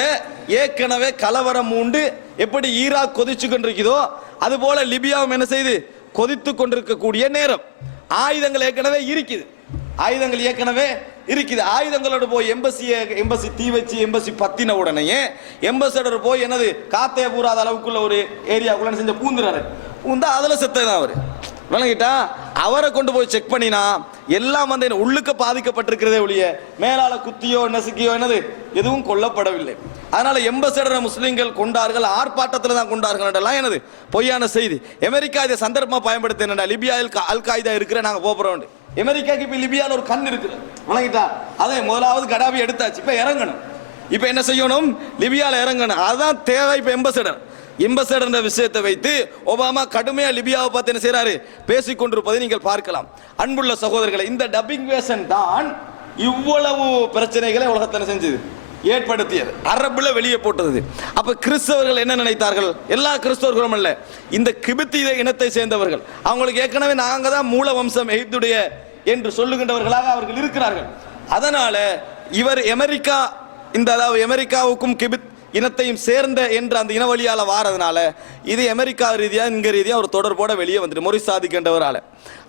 ஏற்கனவே கலவரம் உண்டு. எப்படி ஈராக் கொதிச்சு கொண்டிருக்கிறதோ அது போல லிபியாவும் என்ன செய்து கொதித்து கொண்டிருக்கக்கூடிய நேரம். ஆயுதங்கள் ஏற்கனவே இருக்குது. ஆயுதங்களோட போய் எம்பசி தீ வச்சு எம்பசி பத்தின உடனே எம்பசிடர் போய் என்னது காத்தைய பூராத அளவுக்குள்ள ஒரு ஏரியாக்குள்ள செஞ்ச பூந்துறாரு. பூந்தா அதுல செத்ததான் அவரு விளங்கிட்டா. அவரை கொண்டு போய் செக் பண்ணினா எல்லாம் வந்து உள்ளுக்கு பாதிக்கப்பட்டிருக்கிறதே ஒழிய மேலால குத்தியோ நசுக்கியோ என்னது எதுவும் கொல்லப்படவில்லை. அதனால எம்பசிடரை முஸ்லிம்கள் கொண்டார்கள், ஆர்ப்பாட்டத்தில் தான் கொண்டார்கள் என்னது பொய்யான செய்தி. அமெரிக்கா இதை சந்தர்ப்பமா பயன்படுத்த என்னடா லிபியாவில் அல் காய்தா இருக்கிற நாங்க போறோம். அமெரிக்காக்கு இப்ப லிபியாவில் ஒரு கண் இருக்குது வணங்கிட்டா. அதே முதலாவது கடாபி எடுத்தாச்சு, இப்ப இறங்கணும். இப்ப என்ன செய்யணும், லிபியாவில் இறங்கணும். அதுதான் தேவை. இப்ப எம்பசிடர் விஷயத்தை வைத்து ஒபாமா கடுமையா லிபியாவை பார்த்து என்ன செய்யறாரு பேசிக் கொண்டிருப்பதை நீங்கள் பார்க்கலாம். அன்புள்ள சகோதரர்களை, இந்த டப்பிங் வேஷன் தான் இவ்வளவு பிரச்சனைகளை உலகத்தில் செஞ்சது, ஏற்படுத்தியது, அரபுல வெளியே போட்டது. அப்ப கிறிஸ்தவர்கள் என்ன நினைத்தார்கள்? எல்லா கிறிஸ்தவர்களும் அல்ல, இந்த கிபித்தி இனத்தை சேர்ந்தவர்கள். அவங்களுக்கு ஏற்கனவே நாங்க தான் மூல வம்சம் எகிப்துடைய என்று சொல்லுகின்றவர்களாக அவர்கள் இருக்கிறார்கள். அதனால இவர் அமெரிக்கா அதாவது அமெரிக்காவுக்கும் கிபித் இனத்தையும் சேர்ந்த என்ற அந்த இனவழியால வாரதுனால இது அமெரிக்கா ரீதியா இங்க ரீதியா ஒரு தொடர்போட வெளியே வந்துட்டு மொரிஸ் சாதிக்கின்றவரால.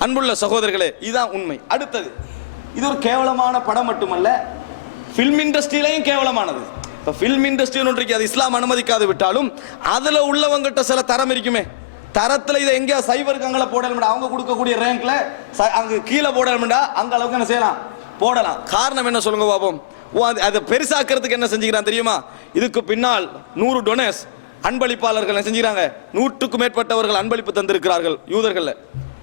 அன்புள்ள சகோதரர்களே, இதுதான் உண்மை. அடுத்தது, இது ஒரு கேவலமான படம் மட்டுமல்ல, பிலிம் இண்டஸ்ட்ரியிலையும் கேவலமானது. இப்போ பிலிம் இண்டஸ்ட்ரி ஒன்று அது இஸ்லாம் அனுமதிக்காது விட்டாலும் அதுல உள்ளவங்கிட்ட சில தரம் இருக்குமே. தரத்துல இதை எங்கேயா சைபருக்கு அங்கே போடலாம், அவங்க கொடுக்கக்கூடிய ரேங்க்ல அங்க கீழே போடலாம்டா, அங்க அளவுக்கு என்ன செய்யலாம், போடலாம். காரணம் என்ன சொல்லுங்க பாப்போம். அதை பெருசாக்கிறதுக்கு என்ன செஞ்சுக்கிறான் தெரியுமா? இதுக்கு பின்னால் 100 டொனேஸ் அன்பளிப்பாளர்கள் செஞ்சுக்கிறாங்க. 100க்கும் மேற்பட்டவர்கள் அன்பளிப்பு தந்திருக்கிறார்கள். யூதர்கள்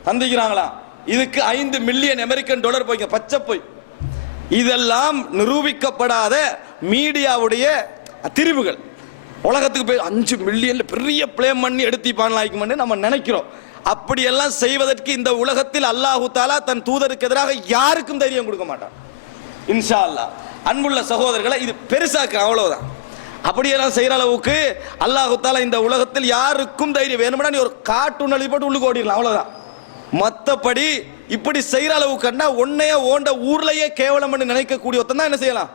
தந்திக்கிறாங்களா? இதுக்கு $5 மில்லியன் அமெரிக்கன் டாலர் போய்ங்க, பச்சை போய். இதெல்லாம் நிரூபிக்கப்படாத மீடியாவுடைய திரிவுகள். உலகத்துக்கு போய் 5 மில்லியன் பெரிய பிளேம் பண்ணி எடுத்திப்பான்னு நம்ம நினைக்கிறோம். அப்படியெல்லாம் செய்வதற்கு இந்த உலகத்தில் அல்லாஹு தாலா தன் தூதருக்கு எதிராக யாருக்கும் தைரியம் கொடுக்க மாட்டான் இன்ஷா அல்லாஹ். அன்புள்ள சகோதரர்களை, இது பெருசாக்கு அவ்வளவுதான். அப்படியெல்லாம் செய்யற அளவுக்கு அல்லாஹு தாலா இந்த உலகத்தில் யாருக்கும் தைரியம் வேணும்னா நீ ஒரு கார்ட்டூன் எழுதி போட்டு உள்ளுக்கு ஓடிடலாம், அவ்வளவுதான். மற்றபடி இப்படி செய்யற அளவுக்கு ஒன்னைய ஓண்ட ஊர்லயே கேவலம் பண்ணி நினைக்கக்கூடிய ஒருத்தன் தான் என்ன செய்யலாம்,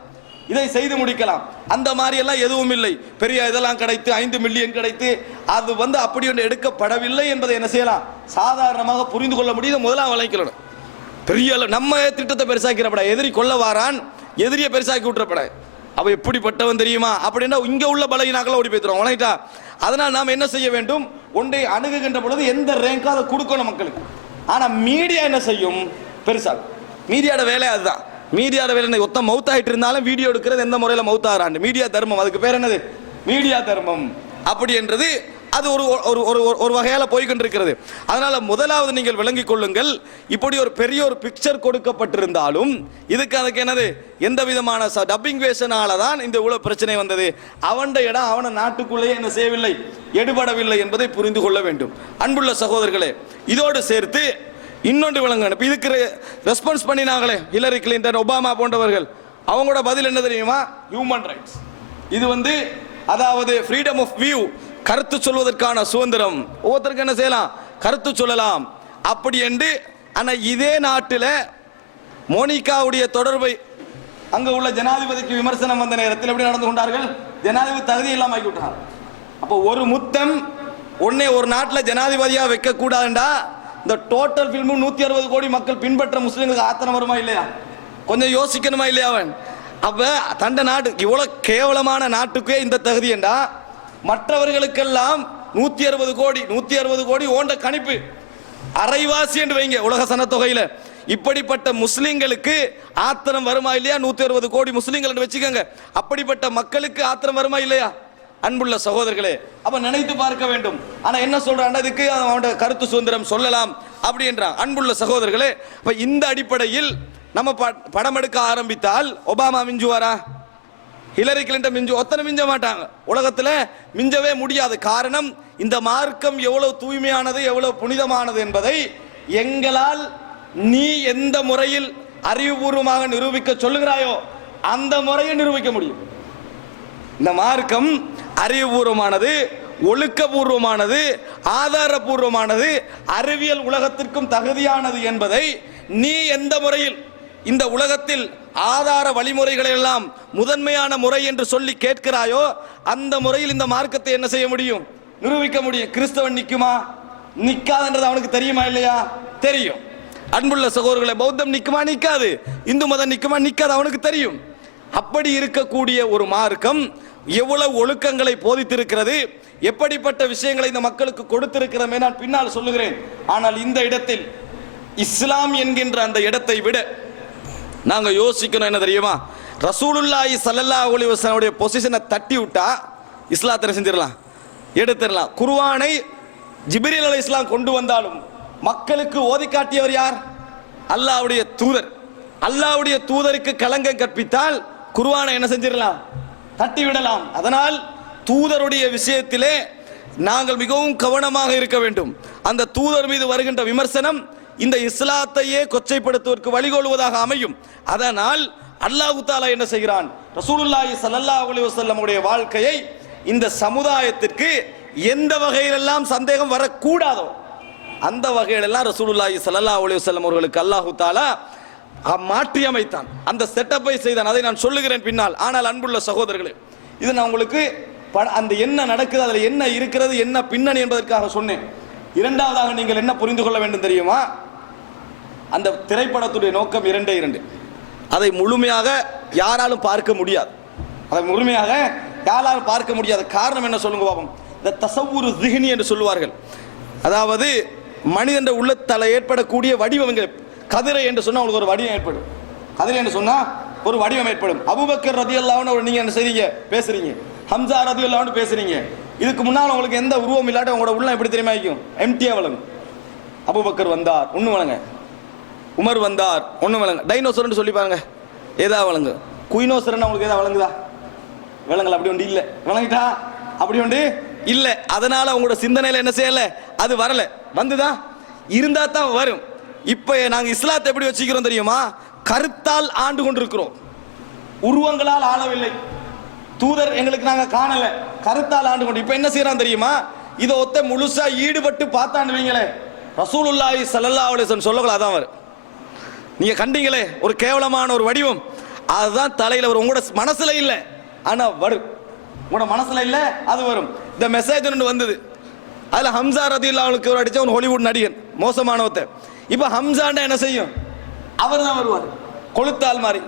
இதை செய்து முடிக்கலாம். அந்த மாதிரி எல்லாம் எதுவும் இல்லை. பெரிய இதெல்லாம் கிடைத்து 5 மில்லியன் கிடைத்து அது அப்படி ஒன்று எடுக்கப்படவில்லை என்பதை என்ன செய்யலாம், சாதாரணமாக புரிந்து கொள்ள முடியுது. முதலாம் வளைக்கலாம். பெரிய நம்ம திட்டத்தை பெருசாக்கிறப்பட எதிரி கொள்ள வாரான், எதிரியை பெருசாக்கி விட்டுறப்பட அவ எப்படிப்பட்டவன் தெரியுமா அப்படின்னா இங்க உள்ள பலகீனாக்களை ஓடி போய்த்துறோம் வளைட்டா. அதனால் நாம் என்ன செய்ய வேண்டும், ஒன்றை அணுகுகின்ற பொழுது எந்த ரேங்காக அதை கொடுக்கணும் மக்களுக்கு. ஆனா மீடியா என்ன செய்யும், பெருசா மீடியாவோட வேலை அதுதான். மீடியாவோட வேலை ஒத்த மவுத் ஆகிட்டு இருந்தாலும் வீடியோ எடுக்கிறது எந்த முறையில் மவுத் ஆகிறான், மீடியா தர்மம். அதுக்கு பேர் என்னது, மீடியா தர்மம் அப்படி என்றது. அது ஒரு வகையால போய்கொண்டிருக்கிறது. அதனால முதலாவது நீங்கள் விளங்கிக் கொள்ளுங்கள், இப்படி ஒரு பெரிய ஒரு பிக்சர் கொடுக்கப்பட்டிருந்தாலும் இதுக்கு அதுக்கு என்னது, எந்த விதமான டப்பிங் வேஷனால தான் இந்த இவ்வளவு பிரச்சனை வந்தது. அவன் இடம் அவன நாட்டுக்குள்ளேயே என்ன செய்யவில்லை, எடுபடவில்லை என்பதை புரிந்து கொள்ள வேண்டும். அன்புள்ள சகோதரர்களே, இதோடு சேர்த்து இன்னொன்று விளங்க, இதுக்கு ரெஸ்பான்ஸ் பண்ணினாங்களே ஹிலரி கிளின்டன், ஒபாமா போன்றவர்கள், அவங்களோட பதில் என்ன தெரியுமா, ஹியூமன் ரைட்ஸ். இது அதாவது ஃப்ரீடம் ஆஃப் வியூ, கருத்து சொல்வதற்கான சுதந்திரம். ஒவ்வொருத்தருக்கு என்ன செய்யலாம், கருத்து சொல்லலாம் அப்படி என்று. ஆனா இதே நாட்டில் மோனிகாவுடைய தொடர்பை அங்க உள்ள ஜனாதிபதிக்கு விமர்சனம் வந்த நேரத்தில் எப்படி நடந்து கொண்டார்கள், ஜனாதிபதி தகுதி இல்லாம ஆக்கி விட்டார். அப்போ ஒரு முத்தம் ஒன்னே ஒரு நாட்டில் ஜனாதிபதியா வைக்க கூடாதுண்டா இந்த டோட்டல் பிலிம் 160 கோடி மக்கள் பின்பற்ற முஸ்லிம்களுக்கு ஆத்தனம் வருமா இல்லையா, கொஞ்சம் யோசிக்கணுமா இல்லையா அவன். அப்ப தண்ட நாட்டு இவ்வளவு கேவலமான நாட்டுக்கே இந்த தகுதி என்றா மற்றவர்களுக்கெல்லாம் 160 கோடி ஓண்ட கணிப்பு அரைவாசி என்று வைங்க உலக சனத்தொகையில. இப்படிப்பட்ட முஸ்லிம்களுக்கு ஆத்திரம் வருமா இல்லையா, 160 கோடி முஸ்லிம்கள் என்று வச்சுக்கோங்க. அப்படிப்பட்ட மக்களுக்கு ஆத்திரம் வருமா இல்லையா அன்புள்ள சகோதரர்களே. அப்ப நினைத்து பார்க்க வேண்டும். ஆனா என்ன சொல்றான், இதுக்கு அவனோட கருத்து சுதந்திரம் சொல்லலாம் அப்படி என்றான். அன்புள்ள சகோதரர்களே, இப்ப இந்த அடிப்படையில் நம்ம படம் எடுக்க ஆரம்பித்தால் ஒபாமா மிஞ்சுவாரா, ஹிலரி கிளின்டன் ஒத்தனை மிஞ்ச மாட்டாங்க, உலகத்தில் மிஞ்சவே முடியாது. காரணம், இந்த மார்க்கம் எவ்வளவு தூய்மையானது, எவ்வளவு புனிதமானது என்பதை எங்களால் நீ எந்த முறையில் அறிவுபூர்வமாக நிரூபிக்க சொல்லுகிறாயோ அந்த முறையை நிரூபிக்க முடியும். இந்த மார்க்கம் அறிவுபூர்வமானது, ஒழுக்கபூர்வமானது, ஆதாரபூர்வமானது, அறிவியல் உலகத்திற்கும் தகுதியானது என்பதை நீ எந்த முறையில் இந்த உலகத்தில் ஆதார வழிமுறைகளை எல்லாம் முதன்மையான முறை என்று சொல்லி கேட்கிறாயோ அந்த முறையில் இந்த மார்க்கத்தை என்ன செய்ய முடியும்? நிரூபிக்க முடியும். கிறிஸ்தவன் நிக்குமா? நிக்காதுன்றது அவனுக்கு தெரியுமா இல்லையா? தெரியும். அன்புள்ள சகோதரர்களே, பௌத்தம் நிக்குமா? நிக்காது. இந்து மதம் நிக்குமா? நிக்காது. அவனுக்கு தெரியும். அப்படி இருக்கக்கூடிய ஒரு மார்க்கம் எவ்வளவு ஒழுக்கங்களை போதித்திருக்கிறது, எப்படிப்பட்ட விஷயங்களை இந்த மக்களுக்கு கொடுத்திருக்கிறமே நான் பின்னால் சொல்லுகிறேன். ஆனால் இந்த இடத்தில் இஸ்லாம் என்கின்ற அந்த இடத்தை விட நாங்க யோசிக்கணும் என்ன தெரியுமா? ரசூலுல்லாஹி ஸல்லல்லாஹு அலைஹி வஸல்லம் பொசிஷனை தட்டி விட்டா இஸ்லாத்தை செஞ்சிடலாம், எடுத்துடலாம். குர்ஆனை ஜிப்ரீல் அலைஹிஸ்ஸலாம் கொண்டு வந்தாலும் மக்களுக்கு ஓதி காட்டியவர் யார்? அல்லாஹ்வுடைய தூதர். அல்லாஹ்வுடைய தூதருக்கு களங்கம் கற்பித்தால் குர்ஆனை என்ன செஞ்சிடலாம்? தட்டி விடலாம். அதனால் தூதருடைய விஷயத்திலே நாங்கள் மிகவும் கவனமாக இருக்க வேண்டும். அந்த தூதர் மீது வருகின்ற விமர்சனம் இந்த இஸ்லாத்தையே கொச்சைப்படுத்துவதற்கு வழிகோலுவதாக அமையும். அதனால் அல்லாஹ் தஆலா என்ன செய்கிறான்? ரசூலுல்லாஹி ஸல்லல்லாஹு அலைஹி வஸல்லம் உடைய வாழ்க்கையை இந்த சமுதாயத்திற்கு எந்த வகையிலெல்லாம் சந்தேகம் வரக்கூடாதோ அந்த வகையிலெல்லாம் ரசூலுல்லாஹி ஸல்லல்லாஹு அலைஹி வஸல்லம் அவர்களுக்கு அல்லாஹ் தஆலா மாற்றி அமைத்தான். அந்த செட்டப்பை செய்தான். அதை நான் சொல்லுகிறேன் பின்னால். ஆனால் அன்புள்ள சகோதரர்களே, இது நான் உங்களுக்கு அந்த என்ன நடக்குது, அதில் என்ன இருக்கிறது, என்ன பின்னணி என்பதற்காக சொன்னேன். இரண்டாவதாக நீங்கள் என்ன புரிந்து கொள்ள வேண்டும் தெரியுமா? அந்த திரைப்படத்துடைய நோக்கம் இரண்டே இரண்டு. அதை முழுமையாக யாராலும் பார்க்க முடியாது. அதை முழுமையாக யாராலும் பார்க்க முடியாது. காரணம் என்ன சொல்லுங்க பாப்போம். இந்த தசவுரு திஹ்னி என்று சொல்லுவார்கள். அதாவது மனிதன் உள்ளத்தால் ஏற்படக்கூடிய வடிவங்கள். கதிரை என்று சொன்னால் உங்களுக்கு ஒரு வடிவம் ஏற்படும். கதிரை என்று சொன்னால் ஒரு வடிவம் ஏற்படும். அபூபக்கர் ரலியல்லாஹு அன்ஹு நீங்க என்ன செய்றீங்க? பேசுறீங்க. ஹம்சா ரலியல்லாஹு அன்ஹு பேசுறீங்க. இதுக்கு முன்னால் உங்களுக்கு எந்த உருவம் இல்லாட்ட உங்களோட உள்ளம் எப்படி தெரியுமா இருக்கும்? எம்டியா வழங்கும். அபூபக்கர் வந்தார் ஒன்று வழங்க, உமர் வந்தார் ஒன்று வழங்க. டைனோசர்னு சொல்லி பாருங்க, ஏதா வழங்கு. குயினோசர்னா உங்களுக்கு ஏதா வழங்குதா? விளங்கல. அப்படி ஒன்று இல்லை. விளங்கிட்டா? அப்படி ஒன்று இல்லை. அதனால உங்களோட சிந்தனையில் என்ன செய்யல? அது வரல. வந்துதா? இருந்தா தான் வரும். இப்ப நாங்க இஸ்லாத்தை எப்படி வச்சுக்கிறோம் தெரியுமா? கருத்தால் ஆண்டு கொண்டிருக்கிறோம், உருவங்களால் ஆளவில்லை. தூதர் எங்களுக்கு நாங்க காணல, கருத்தால் ஆண்டு கொண்டு. இப்ப என்ன செய்யறான் தெரியுமா? இதை ஒத்த முழுசா ஈடுபட்டு பார்த்தாண்டு வைங்களே, ரசூலுல்லாஹி ஸல்லல்லாஹு அலைஹி வஸல்லம் சொல்லல அதான் வரும். நீங்க கண்டீங்களே ஒரு கேவலமான ஒரு வடிவம், அதுதான் தலையில வரும். உங்களோட மனசுல இல்ல, ஆனா வரும். உங்களோட மனசுல இல்ல, அது வரும். இந்த மெசேஜ் ஒன்று வந்தது. அதுல ஹம்சா ரலியல்லாஹு அன்ஹு ஒரு அடிச்ச ஒரு ஹாலிவுட் நடிகன், மோசமானவத்த. இப்ப ஹம்சாண்டா என்ன செய்யும்? அவர் தான் வருவார், கொளுத்தால் மாறி.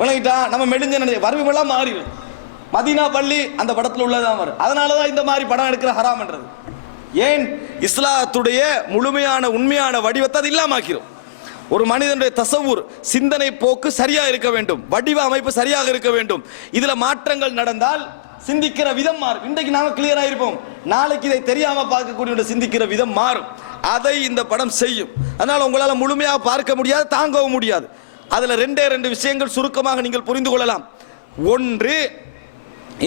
விளங்கிட்டா? நம்ம மெடிஞ்ச வரவுலாம் மாறிடும். மதீனா பள்ளி அந்த படத்தில் உள்ளதான் வரும். அதனாலதான் இந்த மாதிரி படம் எடுக்கிற ஹராம் என்றது. ஏன்? இஸ்லாத்துடைய முழுமையான உண்மையான வடிவத்தை அது இல்லாமக்கிறோம். ஒரு மனிதனுடைய தசவுர் சிந்தனை போக்கு சரியா இருக்க வேண்டும், வடிவ அமைப்பு சரியாக இருக்க வேண்டும். இதுல மாற்றங்கள் நடந்தால் சிந்திக்கிற விதம் மாறும். இன்றைக்கு நாம கிளியரா இருப்போம், நாளைக்கு இதை தெரியாம பார்க்கக்கூடிய சிந்திக்கிற விதம் மாறும். அதை இந்த படம் செய்யும். அதனால உங்களால் முழுமையாக பார்க்க முடியாது, தாங்கவும் முடியாது. அதுல ரெண்டே ரெண்டு விஷயங்கள் சுருக்கமாக நீங்கள் புரிந்து கொள்ளலாம். ஒன்று,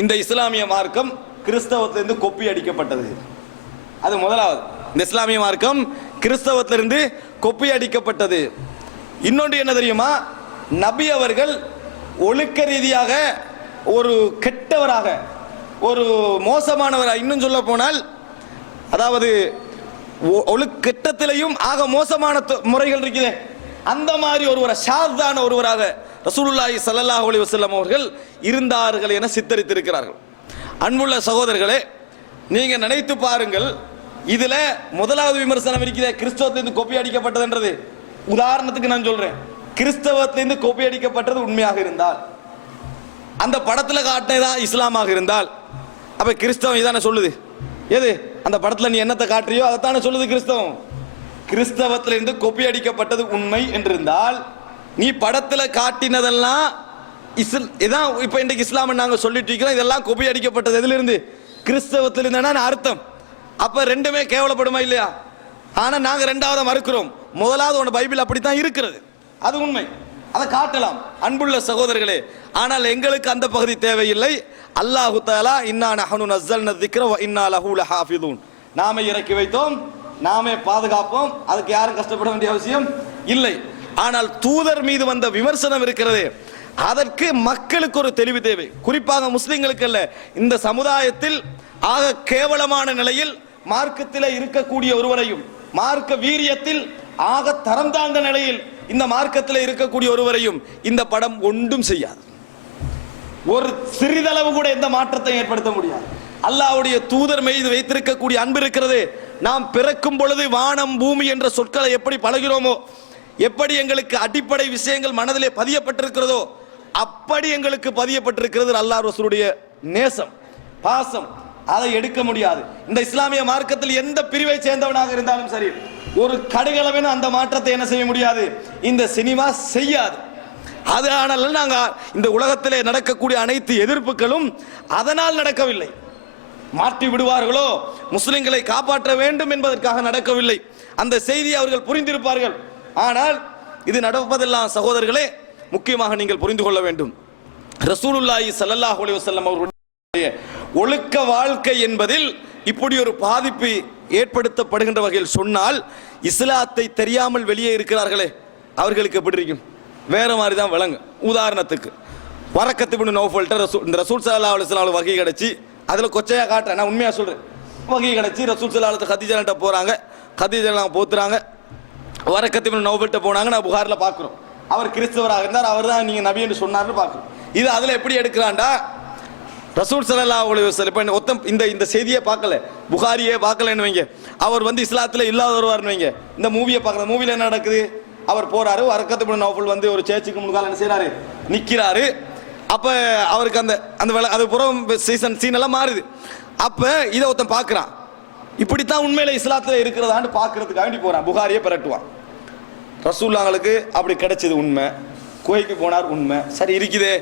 இந்த இஸ்லாமிய மார்க்கம் கிறிஸ்தவத்திலிருந்து கொப்பி அடிக்கப்பட்டது. அது முதலாவது. இந்த இஸ்லாமிய மார்க்கம் கிறிஸ்தவத்திலிருந்து கொப்பி அடிக்கப்பட்டது. இன்னொன்று என்ன தெரியுமா? நபி அவர்கள் ஒழுக்க ரீதியாக ஒரு கெட்டவராக, ஒரு மோசமானவராக, இன்னும் சொல்ல போனால் அதாவது ஒழுக்கத்திலையும் ஆக மோசமான முறைகள் இருக்குது. அந்த மாதிரி ஒருவரை, ஷாதான ஒருவராக ரசூலுல்லாஹி ஸல்லல்லாஹு அலைஹி வஸல்லம் அவர்கள் இருந்தார்கள் என சித்தரித்திருக்கிறார்கள். அன்புள்ள சகோதரர்களே, நீங்க நினைத்து பாருங்கள். இதுல முதலாவது விமர்சனம் இருக்கிற கிறிஸ்தவத்திலிருந்து கொப்பி அடிக்கப்பட்டதுன்றது. உதாரணத்துக்கு நான் சொல்றேன், கிறிஸ்தவத்திலிருந்து கொப்பி அடிக்கப்பட்டது உண்மையாக இருந்தால், அந்த படத்துல காட்டினதா இஸ்லாமாக இருந்தால், அப்ப கிறிஸ்தவம் இதான சொல்லுது. எது? அந்த படத்துல நீ என்னத்தை காட்டுறியோ அதைத்தானே சொல்லுது கிறிஸ்தவம். கிறிஸ்தவத்திலிருந்து கொப்பி அடிக்கப்பட்டது உண்மை என்றிருந்தால், நீ படத்துல காட்டினதெல்லாம் இதான் இப்ப இன்றைக்கு இஸ்லாம் நாங்க சொல்லிட்டு இருக்கிறோம். இதெல்லாம் கொப்பி அடிக்கப்பட்டது எதிலிருந்து? கிறிஸ்தவத்திலிருந்து அர்த்தம். அப்ப ரெண்டுமே கேவலப்படுமா இல்லையா? ஆனா நாங்க ரெண்டாவது மறுக்கிறோம். முதலாவது உன் பைபிள் அப்படித்தான் இருக்கிறது, அது உண்மை, அதை காட்டலாம். அன்புள்ள சகோதரர்களே, ஆனால் எங்களுக்கு அந்த பகுதி தேவையில்லை. அல்லாஹு தஆலா இன்னா நஹ்னு நஸல்னா ذிக்ர வ இன்னா லஹு லஹாஃபிதூன், நாமே இறக்கி வைத்தோம், நாமே பாதுகாப்போம். அதுக்கு யாரும் கஷ்டப்பட வேண்டிய அவசியம் இல்லை. ஆனால் தூதர் மீது வந்த விமர்சனம் இருக்கிறது, அதற்கு மக்களுக்கு ஒரு தெளிவு தேவை. குறிப்பாக முஸ்லிம்களுக்கு அல்ல, இந்த சமுதாயத்தில் ஆக கேவலமான நிலையில் மார்க்கத்தில் இருக்கக்கூடிய ஒருவரையும், மார்க்க வீரியத்தில் ஆக தரம் தாழ்ந்த நிலையில் இந்த மார்க்கத்தில் இருக்கக்கூடிய ஒருவரையும் இந்த படம் ஒன்றும் செய்யாது. ஒரு சிறிதளவு கூட எந்த மாற்றத்தை ஏற்படுத்த முடியாது. அல்லாஹ்வுடைய தூதர் மீது வைத்திருக்கக்கூடிய அன்பு இருக்கிறது. நாம் பிறக்கும் பொழுது வானம் பூமி என்ற சொற்களை எப்படி பழகிறோமோ, எப்படி எங்களுக்கு அடிப்படை விஷயங்கள் மனதிலே பதியப்பட்டிருக்கிறதோ, அப்படி எங்களுக்கு பதியப்பட்டிருக்கிறது அல்லாஹ் ரசூலுடைய நேசம், பாசம். அதை எடுக்க முடியாது. இந்த இஸ்லாமிய மார்க்கத்தில் எந்த பிரிவை சேர்ந்தவனாக இருந்தாலும் சரி, ஒரு கடுகளவின அந்த மாற்றத்தை என்ன செய்ய முடியாது, இந்த சினிமா செய்யாது. அதனால நாங்கள் இந்த உலகத்திலே நடக்கக்கூடிய அனைத்து எதிர்ப்புகளும் அதனால் நடக்கவில்லை. மாற்றி விடுவார்களோ, முஸ்லிம்களை காப்பாற்ற வேண்டும் என்பதற்காக நடக்கவில்லை. அந்த செய்தியை அவர்கள் புரிந்திருப்பார்கள். ஆனால் இது நடப்பதெல்லாம் சகோதரர்களே, முக்கியமாக நீங்கள் புரிந்து கொள்ள வேண்டும், ரசூலுல்லாஹி ஸல்லல்லாஹு அலைஹி வஸல்லம் அவர்களுடைய ஒழுக்க வாழ்க்கை என்பதில் இப்படி ஒரு பாதிப்பு ஏற்படுத்தப்படுகின்ற வகையில் சொன்னால், இஸ்லாத்தை தெரியாமல் வெளியே இருக்கிறார்களே அவர்களுக்கு எப்படி இருக்கும்? வேற மாதிரி தான் விளங்கு. உதாரணத்துக்கு வரக்கத் இப்னு நௌஃபல்ட்ட இந்த ரசூல் ஸல்லல்லாஹு அலைஹி வஸல்லம் வகை கிடைச்சி, அதில் கொச்சையா காட்டுறேன், நான் உண்மையாக சொல்கிறேன். வகை கிடைச்சி ரசூல் ஸல்லல்லாஹு அலைஹி வஸல்லம் கதீஜாட்ட போகிறாங்க, கதீஜா போத்துறாங்க. வரக்கத் இப்னு நௌஃபல்ட்ட போனாங்க, நான் புகாரில் பார்க்குறோம். அவர் கிறிஸ்தவராக இருந்தார், அவர் தான் நீங்கள் நபி என்று சொன்னார்னு பார்க்குறோம். இது அதில் எப்படி எடுக்கிறான்டா, ரசூல் ஸல்லல்லாஹு அலைஹி வஸல்லம் இப்போ ஒருத்தன் இந்த செய்தியை பார்க்கல, புகாரியே பார்க்கலன்னு வைங்க, அவர் இஸ்லாத்தில் இல்லாத வருவார்னு வைங்க, இந்த மூவியை பார்க்கல. மூவியில் என்ன நடக்குது, அவர் போறாரு, வரக்கத் இப்னு நௌஃபல் ஒரு சேர்ச்சுக்கு முன்கால என்ன செய்யறாரு, நிற்கிறாரு. அப்போ அவருக்கு அந்த அது புறம் சீன் எல்லாம் மாறுது. அப்போ இதை ஒருத்தன் பார்க்குறான், இப்படித்தான் உண்மையில இஸ்லாத்தில் இருக்கிறதான்னு பார்க்கறதுக்காக வேண்டி போறான், புகாரியை பிரட்டுவான். ரசூலுல்லாஹ்களுக்கு அப்படி கிடைச்சது உண்மை, குகைக்கு போனார் உண்மை, சரி இருக்குதே,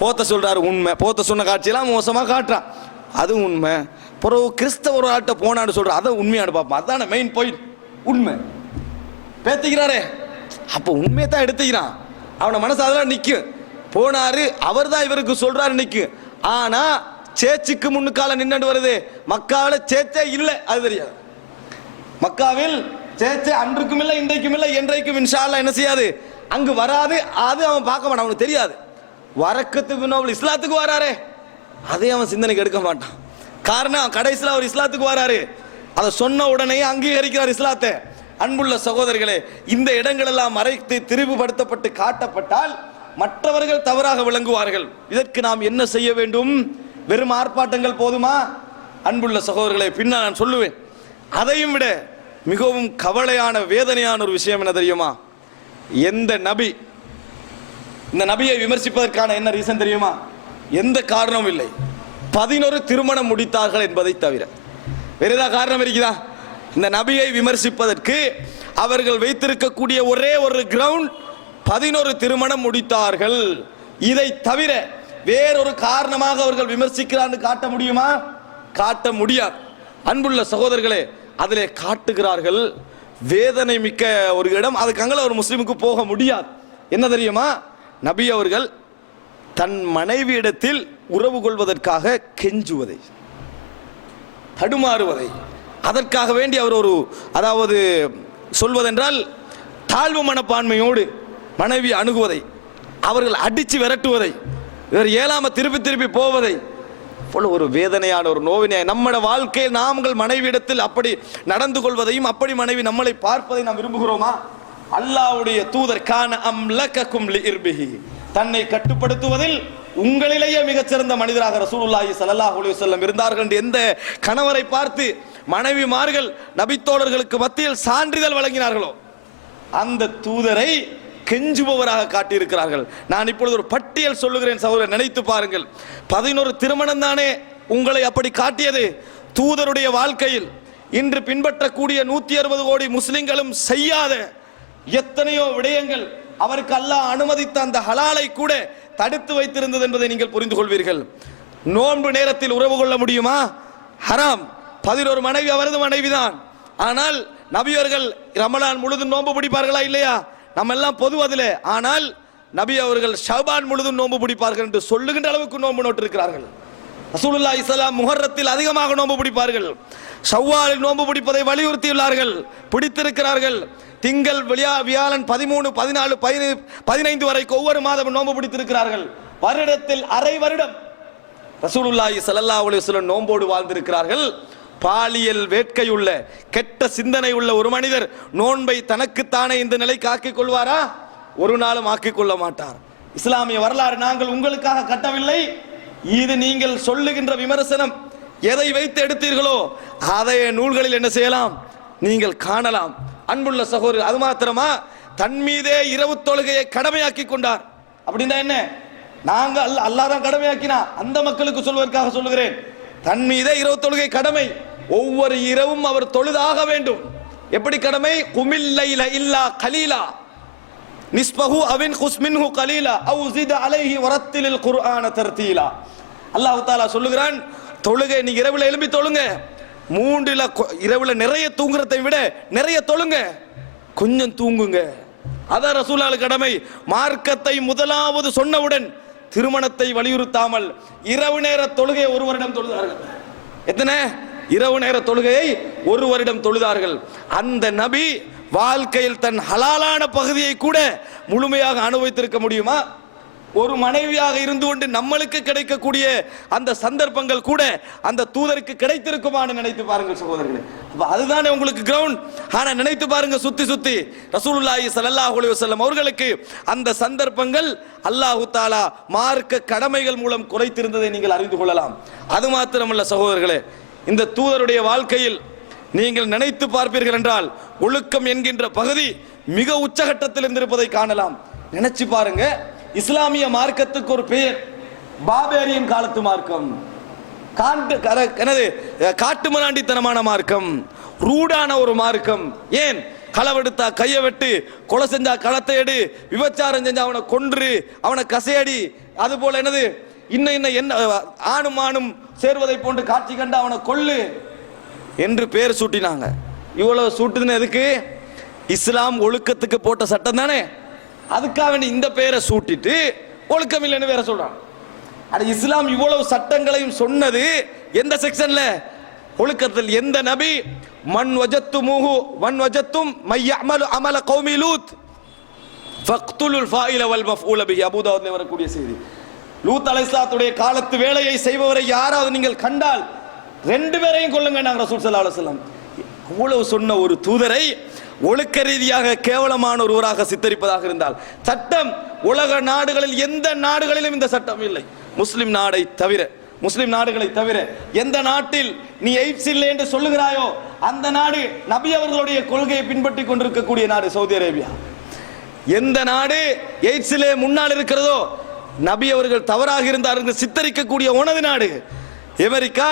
போத்த சொல்றாரு உண்மை, போத்த சொன்ன காட்சியெல்லாம் மோசமாக காட்டுறான், அது உண்மை. பிறகு கிறிஸ்தவர் ஆட்ட போனான்னு சொல்றான், அதை உண்மையானு பார்ப்போம், அதான மெயின் பாயிண்ட், உண்மை. பேத்திக்கிறாரே, அப்போ உண்மையை தான் எடுத்துக்கிறான், அவனை மனசு அதெல்லாம் நிற்கும். போனாரு, அவர் தான் இவருக்கு சொல்றாரு நிற்கும். ஆனா சேச்சுக்கு முன்னுக்கால நின்று வருது, மக்காவில் சேச்சே இல்லை, அது தெரியாது. மக்காவில் சேச்சே அன்றைக்கும் இல்லை, இன்றைக்கும் இல்லை, என்றைக்கும் இன்ஷா அல்லாஹ் என்ன செய்யாது, அங்கு வராது. அது அவன் பார்க்க மாட்டான், அவனுக்கு தெரியாது. வரக்கத்து பின் இஸ்லாத்துக்கு வராரே, அதே அவன் சிந்தனைக்கு எடுக்க மாட்டான். காரணம், கடைசியில் அவர் இஸ்லாத்துக்கு வராரு, அதை சொன்ன உடனே அங்கீகரிக்கிறார் இஸ்லாத்தை. அன்புள்ள சகோதரர்களே, இந்த இடங்கள் எல்லாம் மறைத்து திரிவுபடுத்தப்பட்டு காட்டப்பட்டால் மற்றவர்கள் தவறாக விளங்குவார்கள். இதற்கு நாம் என்ன செய்ய வேண்டும்? வெறும் ஆர்ப்பாட்டங்கள் போதுமா? அன்புள்ள சகோதரர்களே, பின்னால் நான் சொல்லுவேன். அதையும் விட மிகவும் கவலையான வேதனையான ஒரு விஷயம் என்ன தெரியுமா? எந்த நபி, இந்த நபியை விமர்சிப்பதற்கான என்ன ரீசன் தெரியுமா? எந்த காரணமும் இல்லை, 11 திருமணம் முடித்தார்கள் என்பதை தவிர வேற ஏதாவது காரணம் இருக்குதா? இந்த நபியை விமர்சிப்பதற்கு அவர்கள் வைத்திருக்கக்கூடிய ஒரே ஒரு கிரவுண்ட், 11 திருமணம் முடித்தார்கள். இதை தவிர வேறொரு காரணமாக அவர்கள் விமர்சிக்கிறான்னு காட்ட முடியுமா? காட்ட முடியாது. அன்புள்ள சகோதரர்களே, அதிலே காட்டுகிறார்கள் வேதனை மிக்க ஒரு இடம். அதுக்கு அங்கே ஒரு முஸ்லிமுக்கு போக முடியாது. என்ன தெரியுமா? நபி அவர்கள் தன் மனைவியிடத்தில் உறவு கொள்வதற்காக கெஞ்சுவதை, தடுமாறுவதை, அதற்காக வேண்டி அவர் அதாவது சொல்வதென்றால் தாழ்வு மனப்பான்மையோடு மனைவி அணுகுவதை, அவர்கள் அடித்து விரட்டுவதை, இவர் ஏலாம திருப்பி திருப்பி போவதை, போல ஒரு வேதனையான ஒரு நோவினை நம்மட வாழ்க்கையில் நாங்கள் மனைவியிடத்தில் அப்படி நடந்து கொள்வதையும் அப்படி மனைவி நம்மளை பார்ப்பதை நாம் விரும்புகிறோமா? அல்லாஹ்வுடைய தூதர் கான அம்லககும் லிஇர்பிஹி, தன்னை கட்டுப்படுத்துவதில் உங்களிலேயே மிகச்சிறந்த மனிதராக ரசூலுல்லாஹி ஸல்லல்லாஹு அலைஹி வஸல்லம் இருந்தார்கள் என்று எந்த கணவரை பார்த்து மனைவிமார்கள் நபித்தோழர்களுக்கு மத்தியில் சான்றிதழ் வழங்கினார்களோ அந்த தூதரை கெஞ்சுபவராக காட்டியிருக்கிறார்கள். நான் இப்பொழுது ஒரு பட்டியல் சொல்லுகிறேன் சகோதரர், நினைத்து பாருங்கள். 11 திருமணம் தானே உங்களை அப்படி காட்டியது. தூதருடைய வாழ்க்கையில் இன்று பின்பற்றக்கூடிய 160 கோடி முஸ்லிம்களும் செய்யாத எத்தனையோ விடயங்கள் அவருக்கு அல்லாஹ் அனுமதித்த அந்த ஹலாலை கூட தடுத்து வைத்திருந்தது என்பதை நீங்கள் புரிந்து கொள்வீர்கள். நோன்பு நேரத்தில் உறவு கொள்ள முடியுமா? ஹராம். 11 மனைவி அவரது மனைவிதான். ஆனால் நபியவர்கள் ரமலான் முழுதும் நோன்பு பிடிப்பார்களா இல்லையா? நம்ம எல்லாம் பொது அதிலே. ஆனால் நபி அவர்கள் ஷஅபான் முழுதும் நோன்பு பிடிப்பார்கள் என்று சொல்லுகின்ற அளவுக்கு நோன்பு நோட்டிருக்கிறார்கள். ரசூலுல்லாஹி ஸல்லல்லாஹு முஹர்ரத்தில் அதிகமாக நோன்பு பிடிப்பார்கள். ஷவ்வாலில் நோன்பு பிடிப்பதை வலியுறுத்தியுள்ளார்கள், பிடித்திருக்கிறார்கள். திங்கள் வியாழன் 13, 14, 15 வரைக்கும் ஒவ்வொரு மாதமும் நோன்பு பிடித்திருக்கிறார்கள். வருடத்தில் அரை வருடம் ரசூலுல்லாஹி ஸல்லல்லாஹு அலைஹி வஸல்லம் நோம்போடு வாழ்ந்திருக்கிறார்கள். பாலியல் வேட்கையுள்ள கெட்ட சிந்தனை உள்ள ஒரு மனிதர் நோன்பை தனக்குத்தானே இந்த நிலைக்கு ஆக்கிக் கொள்வாரா? ஒரு நாளும் ஆக்கிக் கொள்ள மாட்டார். இஸ்லாமிய வரலாறு நாங்கள் உங்களுக்காக கட்டவில்லை. இது நீங்கள் சொல்லுகின்ற விமர்சனம், எதை வைத்து எடுத்தீர்களோ அதை நூல்களில் என்ன செய்யலாம், நீங்கள் காணலாம். அன்புள்ள சகோதரர், அது மாத்திரமா, தன் மீதே இரவு தொழுகையை கடமையாக்கி கொண்டார். அப்படின்னா என்ன? நாங்கள் அல்லாஹ் தான் கடமையாக்கினா, அந்த மக்களுக்கு சொல்வதற்காக சொல்லுகிறேன். தன் மீதே இரவு தொழுகை கடமை. ஒவ்வொரு இரவும் அவர் தொழுதாக வேண்டும். எப்படி கடமை? குமில் லைல இல்லா கலீலா நிஸ்பஹு அவின் குஸ்மின்ஹு கலீலா அவ் ஸித் அலைஹி வரத்திலில் குர்ஆன தர்தீலா. அல்லாஹ் தஆலா சொல்லுகிறான், தொழுகை நீங்க இரவுல எழும்பி தொழுங்க. மூன்றுல இரவுல நிறைய தூங்குறதை விட நிறைய தொழுங்க, கொஞ்சம் தூங்குங்க. அதான் ரசூலுல்லாஹ் கடமை. மார்க்கத்தை முதலாவது சொன்னவுடன் திருமணத்தை வலியுறுத்தாமல் இரவு நேர தொழுகையை ஒரு வருடம் தொழுதார்கள். எத்தனை இரவு நேர தொழுகையை ஒரு வருடம் தொழுதார்கள். அந்த நபி வாழ்க்கையில் தன் ஹலாலான பகுதியை கூட முழுமையாக அனுபவித்திருக்க முடியுமா? ஒரு மனைவியாக இருந்து கொண்டு நம்மளுக்கு கிடைக்கக்கூடிய அந்த சந்தர்ப்பங்கள் கூட அந்த தூதருக்கு கிடைத்திருக்குமான்னு நினைத்து பாருங்கள் சகோதரர்களே. அதுதானே உங்களுக்கு கிரவுண்ட். ஆனா நினைத்து பாருங்க, சுத்தி சுத்தி ரசூலுல்லாஹி ஸல்லல்லாஹு அலைஹி வஸல்லம் அவர்களுக்கு அந்த சந்தர்ப்பங்கள் அல்லாஹ் தஆலா மார்க்க கடமைகள் மூலம் குறைத்திருந்ததை நீங்கள் அறிந்து கொள்ளலாம். அது மாத்திரமல்ல சகோதரர்களே, இந்த தூதருடைய வாழ்க்கையில் நீங்கள் நினைத்து பார்ப்பீர்கள் என்றால் ஒழுக்கம் என்கின்ற பகுதி மிக உச்சகட்டத்தில் இருந்திருப்பதை காணலாம். நினைச்சு பாருங்க, இஸ்லாமிய மார்க்கத்துக்கு ஒரு பெயர் பாபேரியன் காலத்து மார்க்கம், காட்டு மராண்டித்தனமான மார்க்கம், ரூடான ஒரு மார்க்கம். ஏன்? களவெடுத்தா கையை வெட்டு, கொலை செஞ்சா களத்தை எடு, விபச்சாரம் செஞ்சா அவனை கொன்று அவனை கசையடி, அது போல என்ன ஆணும் ஆணும் சேர்வதை போன்று காட்சி கண்டு அவனை கொல்லு என்று பேர் சூட்டினாங்க. இவ்வளவு சூட்டுதுன்னு எதுக்கு? இஸ்லாம் ஒழுக்கத்துக்கு போட்ட சட்டம் தானே. அதுக்காக இந்த பெயரை சூட்டிட்டு ஒழுக்கம் இல்லைன்னு வேற சொல்றான். அது இஸ்லாம் இவ்வளவு சட்டங்களையும் சொன்னது எந்த செக்ஷன்ல? ஒழுக்கத்தில். எந்த நபி? மன் வஜத்துமுஹு மன் வஜத்தும் மையஅமலு அமல கௌமி லூத் ஃபக்துலுல் ஃபாயில வல் மஃஊல பிஹி. அபூ தாவூத்ல வரக்கூடிய செய்தி. லூத் அலைஹிஸ்ஸலாத்துடைய காலத்து வேலையை செய்பவரை யாராவது நீங்கள் கண்டால் ரெண்டு பேரையும் கொல்லுங்க நாங்கள் ரசூல் ஸல்லல்லாஹு அலைஹி வஸல்லம். அவ்வளவு சொன்ன ஒரு தூதரை ஒழுக்க ரீதியாக கேவலமான ஒருவராக சித்தரிப்பதாக இருந்தால், சட்டம் உலக நாடுகளில் எந்த நாடுகளிலும் இந்த சட்டம் இல்லை. முஸ்லிம் நாடுகளை தவிர எந்த நாட்டில் நீ எய்ட்ஸ் இல்லை என்று சொல்லுகிறாயோ அந்த நாடு நபி அவர்களுடைய கொள்கையை பின்பற்றி கொண்டிருக்கக்கூடிய நாடு சவுதி அரேபியா. எந்த நாடு எய்ட்ஸிலே முன்னால் இருக்கிறதோ நபி அவர்கள் தவறாக இருந்தார்கள் சித்தரிக்கக்கூடிய உனது நாடு அமெரிக்கா,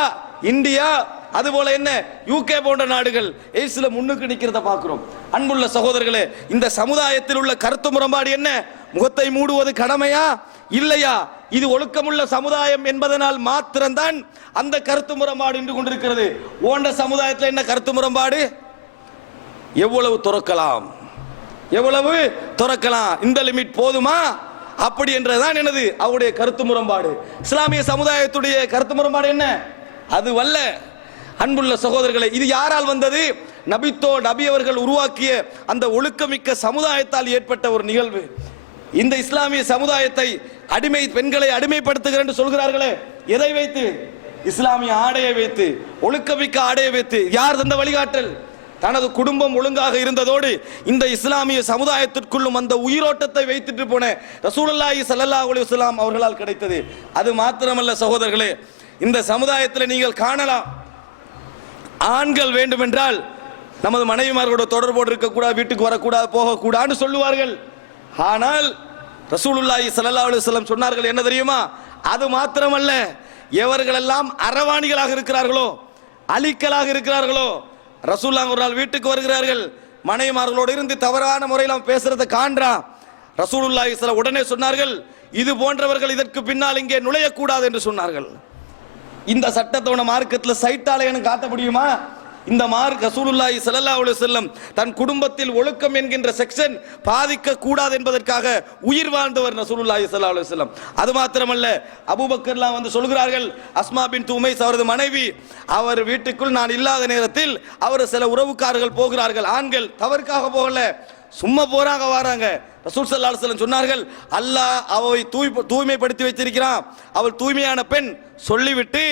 இந்தியா, அதுபோல யூகே போன்ற நாடுகள் எய்ட்ஸ்ல முன்னுக்கு நிக்கிறத பார்க்கிறோம். அன்புள்ள சகோதரர்களே, இந்த சமுதாயத்தில் உள்ள கருத்து முரண்பாடு என்ன? முகத்தை மூடுவது கடமையா இல்லையா? இது ஒழுக்கமுள்ள சமுதாயம் என்பதனால் மாத்திரம்தான் அந்த கருத்து முரண்பாடு நின்று கொண்டிருக்கிறது. ஓண்ட சமுதாயத்தில் என்ன கருத்து முரண்பாடு? எவ்வளவு துறக்கலாம், இந்த லிமிட் போதுமா அப்படி என்றதான் அவருடைய கருத்து முரண்பாடு. இஸ்லாமிய சமுதாயத்துடைய கருத்து முரண்பாடு என்ன? அது வல்ல. அன்புள்ள சகோதரர்களை, இது யாரால் வந்தது? நபி அவர்கள் உருவாக்கிய அந்த ஒழுக்கமிக்க சமுதாயத்தால் ஏற்பட்ட ஒரு நிகழ்வு. இந்த இஸ்லாமிய சமுதாயத்தை பெண்களை அடிமைப்படுத்துகிறேன் என்று சொல்கிறார்களே, எதை வைத்து? இஸ்லாமிய ஆடையை வைத்து, ஒழுக்கமிக்க ஆடையை வைத்து. யார் தந்த வழிகாட்டல்? தனது குடும்பம் ஒழுங்காக இருந்ததோடு இந்த இஸ்லாமிய சமுதாயத்திற்குள்ளும் அந்த உயிரோட்டத்தை வைத்துட்டு போன ரசூலுல்லாஹி ஸல்லல்லாஹு அலைஹி வஸல்லம் அவர்களால் கிடைத்தது. அது மாத்திரமல்ல சகோதரர்களே, இந்த சமுதாயத்தில் நீங்கள் காணலாம், ஆண்கள் வேண்டுமென்றால் நமது மனைவிமார்களோட தொடர்போடு இருக்கக்கூடாது, வீட்டுக்கு வரக்கூடாது, போகக்கூடாதுன்னு சொல்லுவார்கள். ஆனால் ரசூலுல்லாஹி ஸல்லல்லாஹு அலைஹி வஸல்லம் சொன்னார்கள் என்ன தெரியுமா? அது மாத்திரமல்ல, எவர்களெல்லாம் அரவாணிகளாக இருக்கிறார்களோ, அலிக்கலாக இருக்கிறார்களோ, ரசூலுல்லாஹ் ஒரு நாள் வீட்டுக்கு வருகிறார்கள், மனைவிமார்களோடு இருந்து தவறான முறையில் பேசுறதை காண்றான். ரசூலுல்லாஹி ஸல்லல்லாஹு உடனே சொன்னார்கள், இது போன்றவர்கள் இதற்கு பின்னால் இங்கே நுழையக்கூடாது என்று சொன்னார்கள். இந்த சட்டத்தோட மார்க்கத்தில் சைட்டாலயன்னு காட்ட முடியுமா? இந்த ரசூலுல்லாஹி ஸல்லல்லாஹு அலைஹி வஸல்லம் தன் குடும்பத்தில் ஒழுக்கம் என்கின்ற செக்ஷன் பாதிக்க கூடாது என்பதற்காக உயிர் வாழ்ந்தவர் ரசூலுல்லாஹி ஸல்லல்லாஹு அலைஹி வஸல்லம். அது மாத்திரமல்ல, அபூபக்கர்லாம் வந்து சொல்கிறார்கள், அஸ்மா பின்த் உமைஸ் அவரது மனைவி, அவர் வீட்டுக்குள் நான் இல்லாத நேரத்தில் அவர் சில உறவுக்காரர்கள் போகிறார்கள், ஆண்கள் தவறுக்காக போகல, சும்மா போறாங்க வராங்க. ரசூல் ஸல்லல்லாஹு அலைஹி வஸல்லம் சொன்னார்கள், அல்லாஹ் அவளை தூய்மைப்படுத்தி வைத்திருக்கிறான், அவள் தூய்மையான பெண் சொல்லிவிட்டு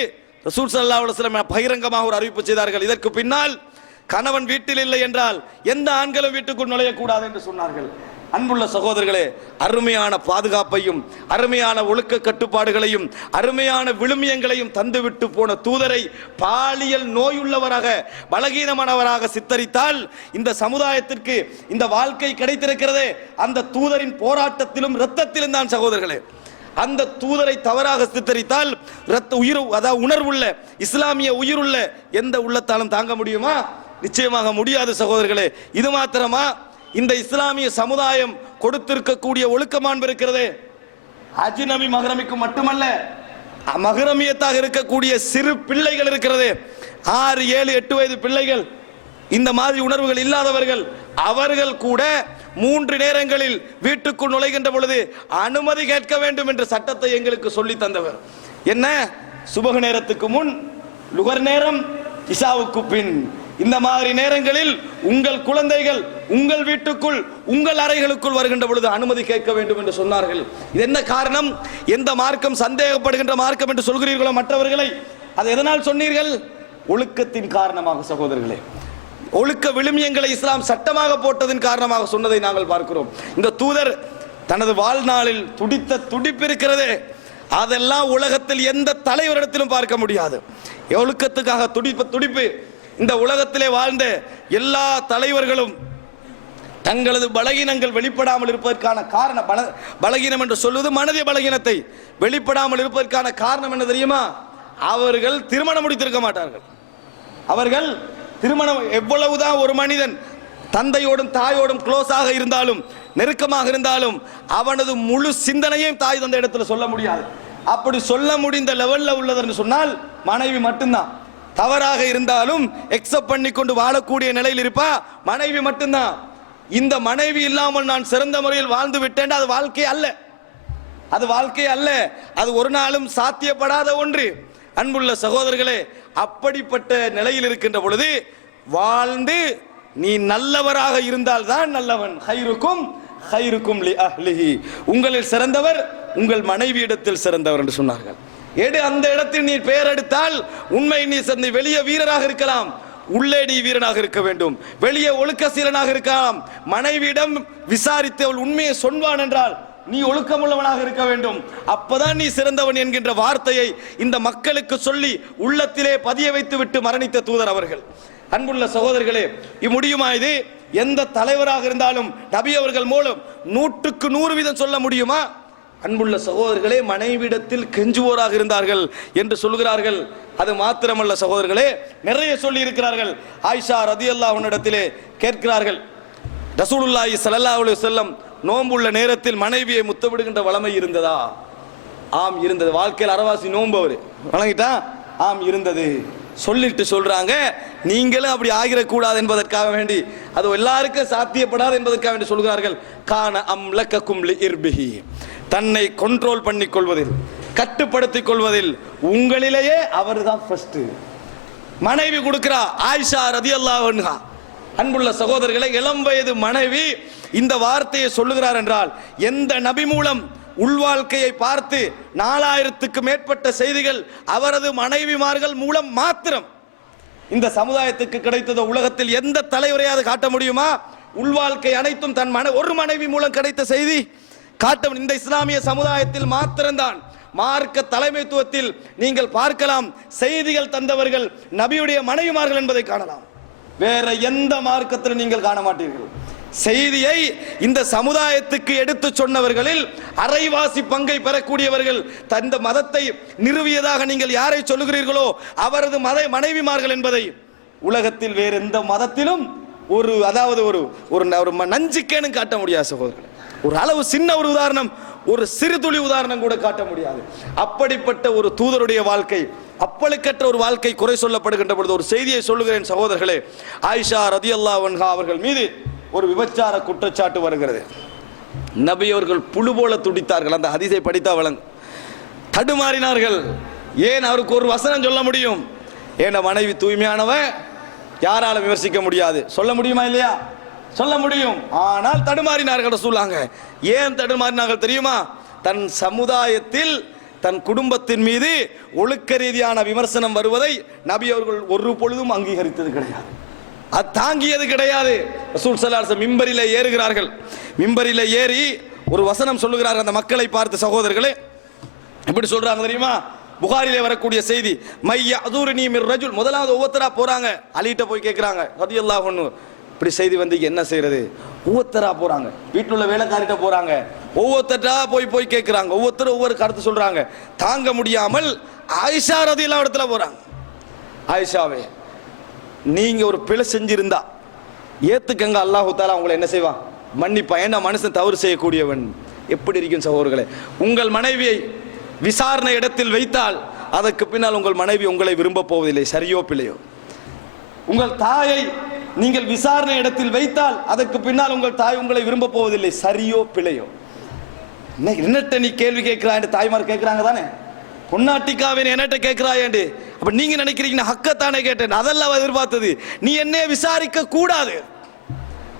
ரசூல் ஸல்லல்லாஹு அலைஹி வஸல்லம் பகிரங்கமாக ஒரு அறிவிப்பு செய்தார்கள். இதற்கு பின்னால் கணவன் வீட்டில் இல்லை என்றால் எந்த ஆண்களும் வீட்டுக்குள் நுழையக்கூடாது என்று சொன்னார்கள். அன்புள்ள சகோதரர்களே, அருமையான பாதுகாப்பையும் அருமையான ஒழுக்க கட்டுப்பாடுகளையும் அருமையான விழுமியங்களையும் தந்துவிட்டு போன தூதரை பாலியல் நோயுள்ளவராக பலகீனமானவராக சித்தரித்தால் இந்த சமுதாயத்திற்கு இந்த வாழ்க்கை கிடைத்திருக்கிறதே அந்த தூதரின் போராட்டத்திலும் இரத்தத்திலும் தான் சகோதரர்களே. அந்த தூதரை தவறாக சித்தரித்தால் உணர்வுள்ள இஸ்லாமிய உயிருள்ள எந்த உள்ளத்தாலும் தாங்க முடியுமா? நிச்சயமாக முடியாது சகோதரர்களே. இது மாத்திரமா இந்த இஸ்லாமிய சமுதாயம் கொடுத்திருக்கக்கூடிய ஒழுக்க மாண்பு இருக்கிறதே, அஜ்னபி மஹ்ரமிக்கு மட்டுமல்ல, மஹ்ரமியத்தாக இருக்கக்கூடிய சிறு பிள்ளைகள் இருக்கிறது, 6, 7, 8 வயது பிள்ளைகள், இந்த மாதிரி உணர்வுகள் இல்லாதவர்கள், அவர்கள் கூட 3 நேரங்களில் வீட்டுக்குள் நுழைகின்ற பொழுது அனுமதி கேட்க வேண்டும் என்ற சட்டத்தை எங்களுக்கு சொல்லி தந்தவர். என்ன? சுபஹ் நேரத்துக்கு முன், லுகர் நேரம், இஷாவுக்கு பின், இந்த மாதிரி நேரங்களில் உங்கள் குழந்தைகள் உங்கள் வீட்டுக்குள் உங்கள் அறைகளுக்குள் வருகின்ற பொழுது அனுமதி கேட்க வேண்டும் என்று சொன்னார்கள். இது என்ன காரணம்? எந்த மார்க்கம் சந்தேகப்படுகின்ற மார்க்கம் என்று சொல்கிறீர்களோ மற்றவர்களை, அது எதனால் சொன்னீர்கள்? ஒழுக்கத்தின் காரணமாக சகோதரர்களே. ஒழுக்க விழுமியங்களை இஸ்லாம் சட்டமாக போட்டதின் காரணமாக சொன்னதை நாங்கள் பார்க்கிறோம். இந்த தூதர் தனது வாழ்நாளில் துடித்த துடிப்பு இருக்கிறதே, அதெல்லாம் உலகத்தில் எந்த தலைவரிடத்திலும் பார்க்க முடியாது. ஒழுக்கத்துக்காக துடிப்பு. இந்த உலகத்திலே வாழ்ந்த எல்லா தலைவர்களும் தங்களது பலகீனங்கள் வெளிப்படாமல் இருப்பதற்கான காரணம், பலகீனம் என்று சொல்வது மனதிய பலகீனத்தை வெளிப்படாமல் இருப்பதற்கான காரணம் என்ன தெரியுமா? அவர்கள் திருமணம் முடித்திருக்க மாட்டார்கள். அவர்கள் திருமணம், எவ்வளவுதான் ஒரு மனிதன் தந்தையோடும் தாயோடும் க்ளோஸாக இருந்தாலும் நெருக்கமாக இருந்தாலும் அவனது முழு சிந்தனையும் தாய் தந்தை இடத்துல சொல்ல முடியாது. அப்படி சொல்ல முடிந்த லெவல்ல உள்ளது என்று சொன்னால் மனைவி மட்டும்தான். தவறாக இருந்தாலும் எக்ஸப்ட் பண்ணி கொண்டு வாழக்கூடிய நிலையில் இருப்பா மனைவி மட்டும்தான். இந்த மனைவி இல்லாமல் நான் சிறந்த முறையில் வாழ்ந்து விட்டேன், அது வாழ்க்கை அல்ல. அது வாழ்க்கை அல்ல, அது ஒரு நாளும் சாத்தியப்படாத ஒன்று. அன்புள்ள சகோதரர்களே, அப்படிப்பட்ட நிலையில் இருக்கின்ற பொழுது வாழ்ந்து நீ நல்லவராக இருந்தால் தான் நல்லவன். ஹைருக்கும் லி அஹ்லிஹி, உங்களில் சிறந்தவர் உங்கள் மனைவியிடத்தில் சிறந்தவர் என்று சொன்னார்கள். அந்த இடத்தில் நீ பெயர் எடுத்தால் உண்மை நீ வெளியே வீரராக இருக்கலாம், உள்ளே நீ வீரனாக இருக்க வேண்டும். வெளியே ஒழுக்க சீலனாக இருக்கலாம், மனைவியிடம் விசாரித்து அவள் உண்மையை சொல்வான் என்றால் நீ ஒழுக்கமுள்ளவனாக இருக்க வேண்டும். அப்பதான் நீ சிறந்தவன் என்கின்ற வார்த்தையை இந்த மக்களுக்கு சொல்லி உள்ளத்திலே பதிய வைத்து விட்டு மரணித்த தூதர் அவர்கள். அன்புள்ள சகோதரர்களே, முடியுமா இது? எந்த தலைவராக இருந்தாலும் நபி அவர்கள் மூலம் 100க்கு 100% சொல்ல முடியுமா? அன்புள்ள சகோதரர்களே, மனைவிடத்தில் கெஞ்சுவோராக இருந்தார்கள் என்று சொல்கிறார்கள். அது மாத்திரமல்ல சகோதரர்களே, நிறைய சொல்லி இருக்கிறார்கள். ஆயிஷா ரதியல்லாஹு அன்ஹா கேட்கிறார்கள், ரசூலுல்லாஹி ஸல்லல்லாஹு அலைஹி வஸல்லம் நோன்புள்ள நேரத்தில் மனைவியை முத்தமிடுகின்ற வளமை இருந்ததா? ஆம் இருந்தது. வாழ்க்கையில் அரவாசி நோன்பு அவர் வழங்கிட்டா, ஆம் இருந்தது சொல்லிட்டு சொல்றாங்க, நீங்களும் அப்படி ஆகிடக்கூடாது என்பதற்காக வேண்டி, அது எல்லாருக்கும் சாத்தியப்படாது என்பதற்காக வேண்டி சொல்கிறார்கள். கான அம்லகக்கும் லிஇர்பிஹி, தன்னை கண்ட்ரோல் பண்ணி கொள்வதில், கட்டுப்படுத்திக் கொள்வதில் உங்களிலேயே அவர்தான் ஃபர்ஸ்ட். மனைவி கொடுக்கிறா ஆயிஷா ரதியல்லாஹு அன்ஹா. அன்புள்ள சகோதரர்களை, இளம் வயது மனைவி இந்த வார்த்தையை சொல்லுகிறார் என்றால், எந்த நபி மூலம் உள்வாழ்க்கையை பார்த்து 4000க்கு மேற்பட்ட செய்திகள் அவரது மனைவிமார்கள் மூலம் மாத்திரம் இந்த சமுதாயத்துக்கு கிடைத்தது. உலகத்தில் எந்த தலைவரையாவது காட்ட முடியுமா? உள்வாழ்க்கை அனைத்தும் தன் ஒரு மனைவி மூலம் கிடைத்த செய்தி காட்ட. இந்த இஸ்லாமிய சமுதாயத்தில் மாத்திரம்தான் மார்க்க தலைமைத்துவத்தில் நீங்கள் பார்க்கலாம், செய்திகள் தந்தவர்கள் நபியுடைய மனைவிமார்கள் என்பதை காணலாம். வேற எந்த மார்க்கத்தில் நீங்கள் காண மாட்டீர்கள். செய்தியை இந்த சமுதாயத்துக்கு எடுத்து சொன்னவர்களில் அரைவாசி பங்கை பெறக்கூடியவர்கள் தந்த மதத்தை நிறுவியதாக நீங்கள் யாரை சொல்லுகிறீர்களோ அவரது மனைவிமார்கள் என்பதை உலகத்தில் வேறு எந்த மதத்திலும் ஒரு நஞ்சிக்கேன்னு காட்ட முடியாது சகோதரர்களே. ஒரு அளவு சின்ன ஒரு உதாரணம், ஒரு சிறு துளி உதாரணம் கூட காட்ட முடியாது. அப்படிப்பட்ட ஒரு தூதருடைய வாழ்க்கை, அப்பழுக்கற்ற ஒரு வாழ்க்கை குறை சொல்லப்படுகின்ற பொழுது ஒரு செய்தியை சொல்லுகிறேன் சகோதரர்களே. ஆயிஷா ரதியல்லாஹு அன்ஹா அவர்கள் மீது ஒரு விபச்சார குற்றச்சாட்டு வருகிறது. நபி அவர்கள் புழு போல துடித்தார்கள். அந்த ஹதீஸை படித்தா வழங்கும், தடுமாறினார்கள். ஏன்? அவருக்கு ஒரு வசனம் சொல்ல முடியும், ஏன் மனைவி தூய்மையானவ, யாராலும் விமர்சிக்க முடியாது. சொல்ல முடியுமா இல்லையா? சொல்ல முடியும். ஆனால் தடுமாறினார்கள் ரசூலுல்லாஹ். ஏன் தடுமாறினார்கள் தெரியுமா? தன் சமுதாயத்தில் தன் குடும்பத்தின் மீது ஒழுக்க ரீதியான விமர்சனம் வருவதை நபி அவர்கள் ஒரு பொழுதும் அங்கீகரித்தது கிடையாது, அது தாங்கியது கிடையாது. ரசூல் ஸல்லல்லாஹு அலைஹி வஸல்லம் மிம்பரிலே ஏறுகிறார்கள். மிம்பரிலே ஏறி ஒரு வசனம் சொல்லுகிறார்கள் அந்த மக்களை பார்த்து, சகோதரர்களே எப்படி சொல்றாங்க தெரியுமா? புகாரிலே வரக்கூடிய செய்தி, மையா அதுருனி மிர் ரஜுல். முதலாவது ஒவ்வொருத்தரா போறாங்க, அலிட்ட போய் கேட்கிறாங்க ரலியல்லாஹு அன்ஹு, இப்படி செய்தி வந்து என்ன செய்யறது? ஒவ்வொருத்தரா போறாங்க, வீட்டில் உள்ள வேலைக்காரிட்ட போறாங்க, ஒவ்வொருத்தரா போய் கேட்கிறாங்க, ஒவ்வொருத்தரும் ஒவ்வொரு கருத்து சொல்றாங்க. தாங்க முடியாமல் ஆயிஷா ரலியல்லாஹு இடத்துல போறாங்க. ஆயிஷாவே, நீங்க ஒரு பிழை செஞ்சிருந்தா ஏத்துக்கங்க, அல்லாஹ் தஆலா உங்களை என்ன செய்வான்? மன்னிப்பா. ஏன்னா மனுஷன் தவறு செய்யக்கூடியவன். எப்படி இருக்கும் சகோதரர்களே? உங்கள் மனைவியை விசாரணை இடத்தில் வைத்தால் அதற்கு பின்னால் உங்கள் மனைவி உங்களை விரும்ப போவதில்லை, சரியோ பிழையோ. உங்கள் தாயை நீங்கள் விசாரணை இடத்தில் வைத்தால் அதற்கு பின்னால் உங்கள் தாய் உங்களை விரும்ப போவதில்லை, சரியோ பிழையோ. என்னட்ட நீ கேள்வி கேட்கிறாய், தாய்மார் கேட்கிறாங்க தானே, பொன்னாட்டிக்காவே என்னட்ட கேட்கிறாயேண்டு. அப்ப நீங்க நினைக்கிறீங்க ஹக்கத்தானே கேட்டேன், அதெல்லாம் எதிர்பார்த்தது. நீ என்னை விசாரிக்க கூடாது,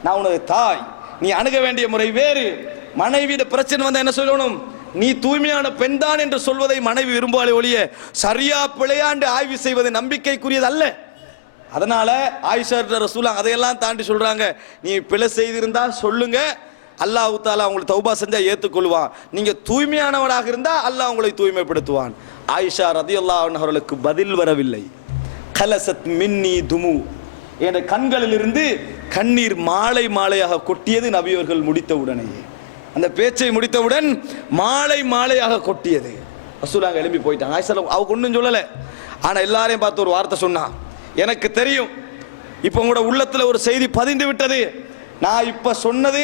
நான் உனது தாய், நீ அணுக வேண்டிய முறை வேறு. மனைவியிட பிரச்சனை வந்தா என்ன சொல்லணும்? நீ தூய்மையான பெண் தான் என்று சொல்வதை மனைவி விரும்பாலே ஒழிய சரியா பிழையாண்டு ஆய்வு செய்வது நம்பிக்கைக்குரியது அல்ல. அதனால ஆயிஷா ரசூலுல்லாஹ் அதையெல்லாம் தாண்டி சொல்றாங்க, நீ பிழை செய்திருந்தா சொல்லுங்க, அல்லாஹ் தஆலா உங்களை தௌபா செஞ்சா ஏற்றுக்கொள்வான். நீங்க தூய்மையானவராக இருந்தா அல்லாஹ் உங்களை தூய்மைப்படுத்துவான். ஆயிஷா ரலியல்லாஹு அன்ஹா அவர்களுக்கு பதில் வரவில்லை. கலசத் மின்னி துமு, என் கண்களில் இருந்து கண்ணீர் மாலை மாலையாக கொட்டியது. நபி அவர்கள் முடித்த உடனேயே, அந்த பேச்சை முடித்தவுடன் மாலை மாலையாக கொட்டியது. ரசூலுல்லாஹ் எழும்பி போயிட்டாங்க. ஆயிஷா அவங்க ஒன்றும் சொல்லலை, ஆனா எல்லாரையும் பார்த்து ஒரு வார்த்தை சொன்னா, எனக்கு தெரியும் இப்போ உங்களோட உள்ளத்துல ஒரு செய்தி பதிந்து விட்டது. நான் இப்ப சொன்னது,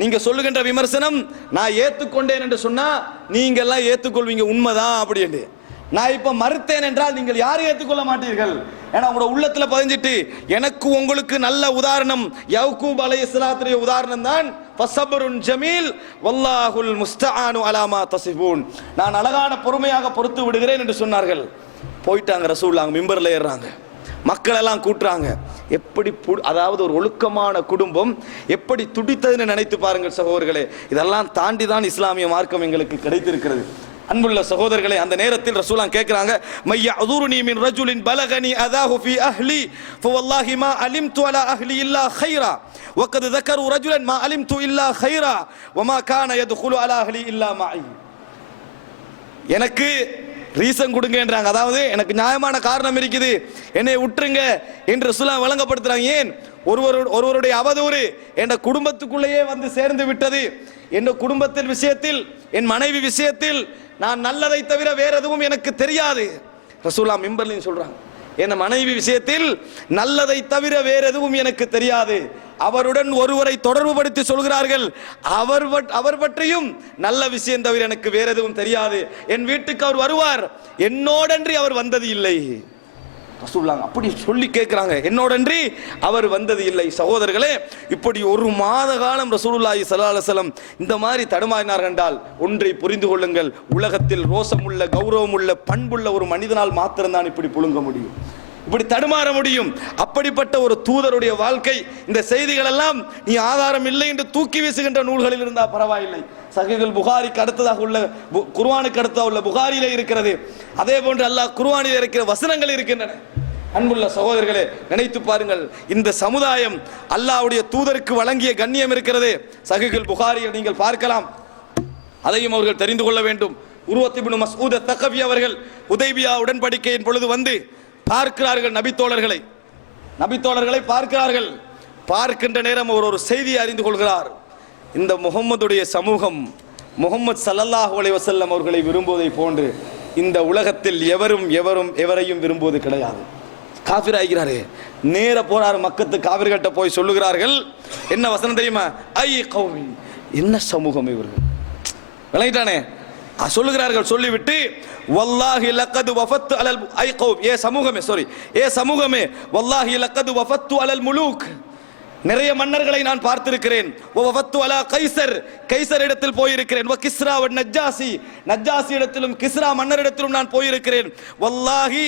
நீங்க சொல்லுகின்ற விமர்சனம் நான் ஏத்துக்கொண்டேன் என்று சொன்னா நீங்க எல்லாம் ஏத்துக்கொள்வீங்க, உண்மைதான் அப்படின்னு. நான் இப்ப மறுத்தேன் என்றால் நீங்கள் யாரும் ஏற்றுக்கொள்ள மாட்டீர்கள். ஏன்னா உங்களோட உள்ளத்துல பதிஞ்சிட்டு. எனக்கு உங்களுக்கு நல்ல உதாரணம் யக்கூப் அலைஹிஸ்ஸலாத்துடைய உதாரணம் தான். ஃபஸப்ருன் ஜமீல் வல்லாஹுல் முஸ்தஆனு அலா மா தஸிஃபூன். நான் அழகான பொறுமையாக பொறுத்து விடுகிறேன் என்று சொன்னார்கள். போயிட்டாங்க ரசூலுல்லாஹ், மிம்பர்ல ஏறுறாங்க, மக்கள் எல்லாம் கூட்டுறாங்க. எப்படி அதாவது ஒரு ஒழுக்கமான குடும்பம் எப்படி துடித்ததுன்னு நினைத்து பாருங்கள் சகோதரர்களே. இதெல்லாம் தாண்டி தான் இஸ்லாமிய மார்க்கம் எங்களுக்கு கிடைத்திருக்கிறது. அன்புள்ள சகோதரர்களே, அந்த நேரத்தில் ரசூலுல்லாஹ் கேட்கிறாங்க, மையா அதுருனி மின் ரஜுலின் பலகனி அதாஹு ஃபி அஹ்லி ஃபவல்லாஹி மா அலிம்து அலா அஹ்லி இல்லா கைரா வகத் ذكروا رجلا ما علمت الا خيرا وما كان يدخل على اهلي الا معي. எனக்கு ரீசன் கொடுங்கன்றாங்க, அதாவது எனக்கு நியாயமான காரணம் இருக்குது, என்னை விட்டுருங்க என்று ரசூலுல்லாஹ் வழங்கப்படுத்துறாங்க. ஏன்? ஒருவருடைய அவதூறு என் குடும்பத்துக்குள்ளேயே வந்து சேர்ந்து விட்டது. என் குடும்பத்தின் விஷயத்தில், என் மனைவி விஷயத்தில் நான் நல்லதை தவிர வேற எதுவும் எனக்கு தெரியாது. ரசூலுல்லாஹ் மிம்பர்ல சொல்றாங்க, என் மனைவி விஷயத்தில் நல்லதை தவிர வேற எதுவும் எனக்கு தெரியாது. அவருடன் ஒருவரை தொடர்பு படுத்தி சொல்கிறார்கள், அவர் பற்றியும் நல்ல விஷயம் தவிர எனக்கு வேற எதுவும் தெரியாது. என் வீட்டுக்கு அவர் வருவார், என்னோடன்றி அவர் வந்தது இல்லை. ரசூலுல்லாஹ் அப்படி சொல்லி கேட்கிறாங்க, என்னோடன்றி அவர் வந்தது இல்லை. சகோதரர்களே, இப்படி ஒரு மாத காலம் ரசூலுல்லாஹி ஸல்லல்லாஹு அலைஹி வஸல்லம் இந்த மாதிரி தடுமாறினார்கள் என்றால் ஒன்றை புரிந்து கொள்ளுங்கள், உலகத்தில் ரோசமுள்ள, கௌரவமுள்ள, பண்புள்ள ஒரு மனிதனால் மாத்திரம்தான் இப்படி புழுங்க முடியும், இப்படி தடுமாற முடியும். அப்படிப்பட்ட ஒரு தூதருடைய வாழ்க்கை. இந்த செய்திகள் எல்லாம் நீ ஆதாரம் இல்லை என்று தூக்கி வீசுகின்ற நூல்களில் இருந்தா பரவாயில்லை. சஹீஹுல் புகாரிக்கு அடுத்ததாக உள்ள, குர்ஆனுக்கு அடுத்ததாக உள்ள புகாரிலே இருக்கிறது. அதே போன்று அல்லாஹ் குர்ஆனிலே இருக்கிற வசனங்கள் இருக்கின்றன. அன்புள்ள சகோதரர்களே, நினைத்து பாருங்கள், இந்த சமுதாயம் அல்லாஹ்வுடைய தூதருக்கு வழங்கிய கண்ணியம் இருக்கிறது. சஹீஹுல் புகாரியை நீங்கள் பார்க்கலாம், அதையும் அவர்கள் தெரிந்து கொள்ள வேண்டும். உர்வத் இப்னு மஸ்ஊத் அத்-தகஃபி அவர்கள் உதைபியா உடன்படிக்கையின் பொழுது வந்து பார்க்கிறார்கள், நபித்தோழர்களை பார்க்கிறார்கள். பார்க்கின்ற நேரம் ஒரு செய்தியை அறிந்து கொள்கிறார். இந்த முகம்மதுடைய சமூகம் முகம்மது ஸல்லல்லாஹு அலைஹி வஸல்லம் அவர்களை விரும்புவதை போன்று இந்த உலகத்தில் எவரையும் விரும்புவது கிடையாது. காஃபிர் ஆகிறாரு. நேர போறாரு மக்கத்து காஃபிர்கிட்ட போய் சொல்லுகிறார்கள். என்ன வசனம் தெரியுமா? ஐ கௌமி, என்ன சமூகம் இவர்கள், விளங்கிட்டானே சொல்லுகிறார்கள். சொல்லிவிட்டு வல்லாஹி லக்கது வஃபத்து அலல் ஐ கௌம், ஏ சமூகமே வல்லாஹி லக்கது வஃபத்து அலல் முலூக், நிறைய மன்னர்களை நான் பார்த்திருக்கிறேன். கைசர், கைசர் இடத்தில் போயிருக்கிறேன். கிஸ்ரா நஜ்ஜாசி, நஜ்ஜாசி இடத்திலும் கிஸ்ரா மன்னரிடத்திலும் நான் போயிருக்கிறேன். வல்லாஹி